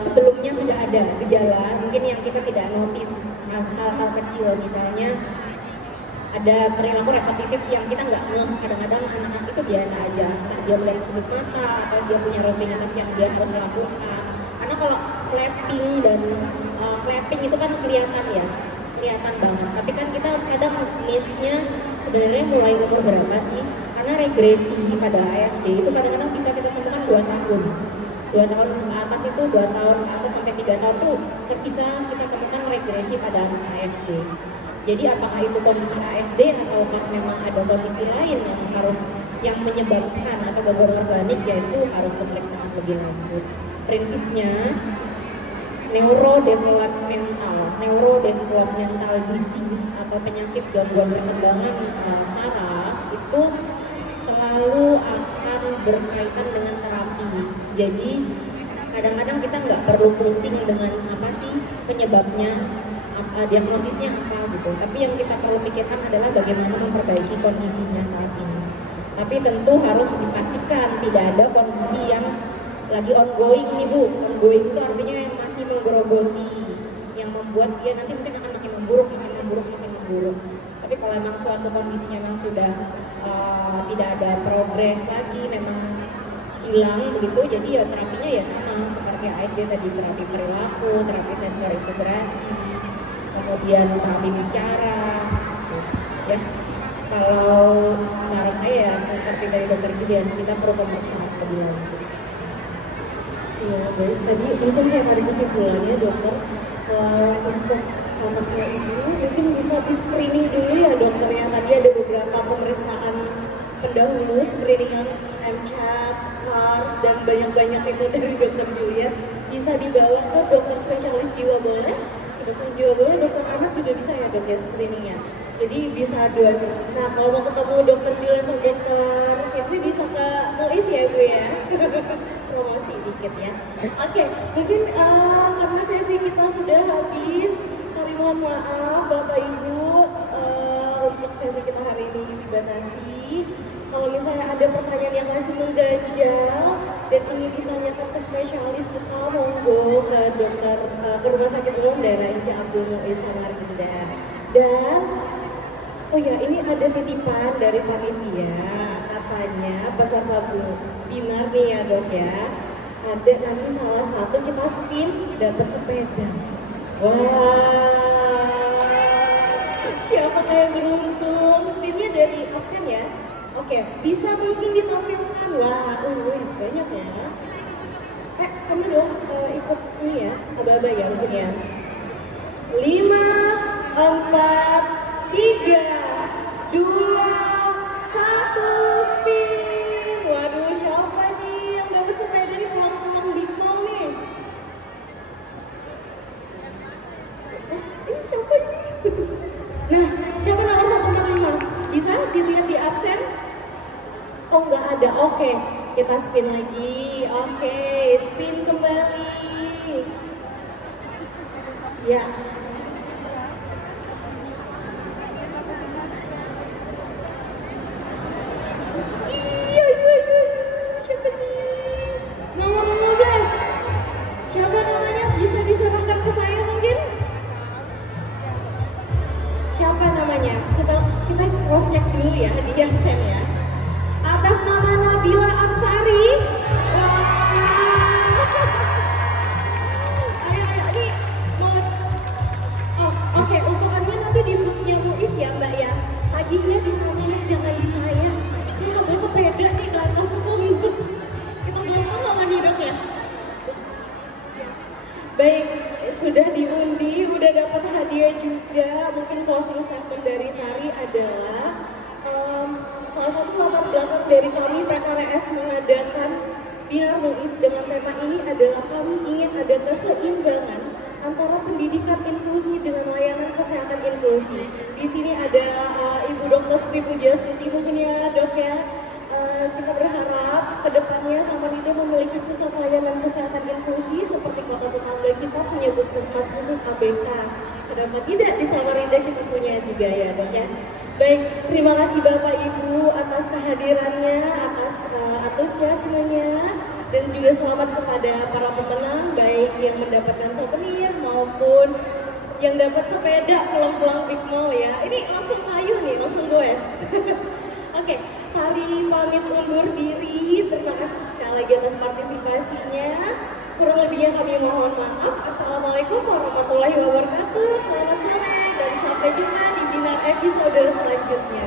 sebelumnya sudah ada gejala mungkin yang kita tidak notice, hal-hal kecil misalnya ada perilaku repetitif yang kita nggak ngeh, kadang-kadang anak-anak itu biasa aja, entah dia melihat sudut mata atau dia punya rutinitas yang dia harus lakukan. Karena kalau clapping dan clapping itu kan kelihatan ya, kelihatan banget. Tapi kan kita kadang miss-nya sebenarnya mulai umur berapa sih? Karena regresi pada ASD itu kadang-kadang bisa kita temukan 2 tahun. 2 tahun ke atas itu, 2 tahun ke atas sampai 3 tahun tuh bisa kita temukan regresi pada anak ASD. Jadi apakah itu kondisi ASD ataukah memang ada kondisi lain yang menyebabkan atau gangguan organik, yaitu harus pemeriksaan lebih lanjut. Prinsipnya neurodevelopmental disease atau penyakit gangguan perkembangan saraf itu selalu akan berkaitan dengan terapi. Jadi kadang-kadang kita nggak perlu pusing dengan apa sih penyebabnya, diagnosisnya apa gitu. Tapi yang kita perlu pikirkan adalah bagaimana memperbaiki kondisinya saat ini. Tapi tentu harus dipastikan tidak ada kondisi yang lagi ongoing nih Bu. Ongoing itu artinya yang masih menggerogoti, yang membuat dia nanti mungkin akan makin memburuk. Tapi kalau memang suatu kondisinya memang sudah tidak ada progres lagi, memang hilang begitu, jadi ya terapinya ya sama seperti ASD tadi, terapi perilaku, terapi sensor integrasi, kemudian terapi bicara, ya. Kalau saran saya ya seperti dari dokter Gideon, kita perlu pemeriksaan lebih lanjut. Iya, baik. Tadi mungkin saya tarik kesimpulannya dokter, untuk anaknya ibu mungkin bisa di screening dulu ya dokter ya. Tadi ada beberapa pemeriksaan pendahulu, screening MCAT, HARS, dan banyak-banyak itu dari dokter Julia. Bisa dibawa ke dokter spesialis jiwa boleh, dokter jiwa boleh, dokter anak juga bisa ya dok ya screeningnya. Jadi bisa dua-dua. Nah kalau mau ketemu dokter Julian sama dokter Fitri bisa ke Muis ya Bu ya. Promosi dikit ya. Oke, mungkin karena sesi kita sudah habis, Tari mohon maaf Bapak Ibu, untuk sesi kita hari ini dibatasi. Kalau misalnya ada pertanyaan yang masih mengganjal dan ingin ditanyakan ke spesialis kita, monggo ke dokter ke Rumah Sakit Umum Daerah Inca Abdul Muiz Samarinda. Dan oh ya, ini ada titipan dari panitia, katanya peserta webinar nih ya dok ya, ada nanti salah satu kita spin dapat sepeda. Wah, siapa yang beruntung? Spinnya dari absen ya? Oke, bisa mungkin ditampilkan. Wah, banyak ya. Kamu dong ikut ini ya, aba-aba ya mungkin ya. 5, 4, 3, 2, 1, spin. Waduh, siapa nih yang dapat sepeda di pulang-pulang Big Mall nih? Ini siapa ini? Nah, siapa nomor 145? Bisa dilihat di absen? Oh, nggak ada. Oke, kita spin lagi. Oke, spin kembali. Ya. Siapa nih? Nomor 15. Siapa namanya? Bisa diserahkan ke saya mungkin? Siapa namanya? Kita cross check dulu ya di absen ya. Atas nama Nabila Absari. Wah. Ayo ini mau. Oh, oke, untukannya nanti di booknya Muiz ya Mbak ya. Tagihnya di sana ya, jangan di saya. Saya nggak bawa sepeda nih, lantas umum. Kita gampang nggak nih dok ya? Baik, sudah diundi, udah dapat hadiah juga. Mungkin closing statement dari Tari adalah salah satu latar belakang dari kami PKRS mengadakan Binar Muiz dengan tema ini adalah kami ingin ada keseimbangan antara pendidikan inklusi dengan layanan kesehatan inklusi. Di sini ada Ibu Dr. Sri Pujastuti mungkin ya dok ya. Kita berharap kedepannya Samarinda memiliki pusat layanan kesehatan inklusi seperti kota tetangga kita punya puskesmas khusus ABK. Kenapa tidak di Samarinda kita punya juga ya dok ya. Baik, terima kasih Bapak Ibu atas kehadirannya, atas antusiasmenya, dan juga selamat kepada para pemenang baik yang mendapatkan souvenir maupun yang dapat sepeda pulang-pulang Big Mall ya. Ini langsung kayu nih, langsung goes. Oke, Tari pamit undur diri. Terima kasih sekali lagi atas partisipasinya. Kurang lebihnya kami mohon maaf. Assalamualaikum warahmatullahi wabarakatuh. Selamat sore dan sampai jumpa di Binar episode selanjutnya.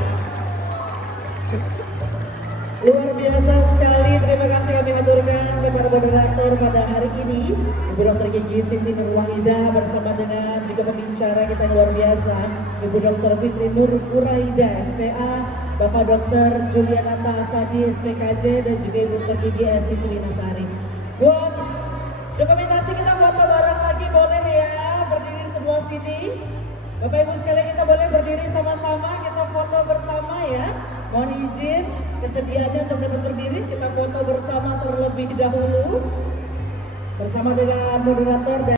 Luar biasa sekali, terima kasih kami haturkan kepada moderator pada hari ini, Ibu Dr. Gigi Siti Nurwahidah bersama dengan juga pembicara kita yang luar biasa, Ibu Dr. Fitri Nur Furaida SPA, Bapak Dr. Julianata Asadi SPKJ, dan juga Ibu Dr. Gigi Esti Tulinasari. Buat dokumentasi kita foto bareng lagi. lagi boleh ya berdiri di sebelah sini. Bapak Ibu sekalian kita boleh berdiri sama-sama, kita foto bersama ya. Mohon izin kesediaannya untuk dapat berdiri, kita foto bersama terlebih dahulu bersama dengan moderator dan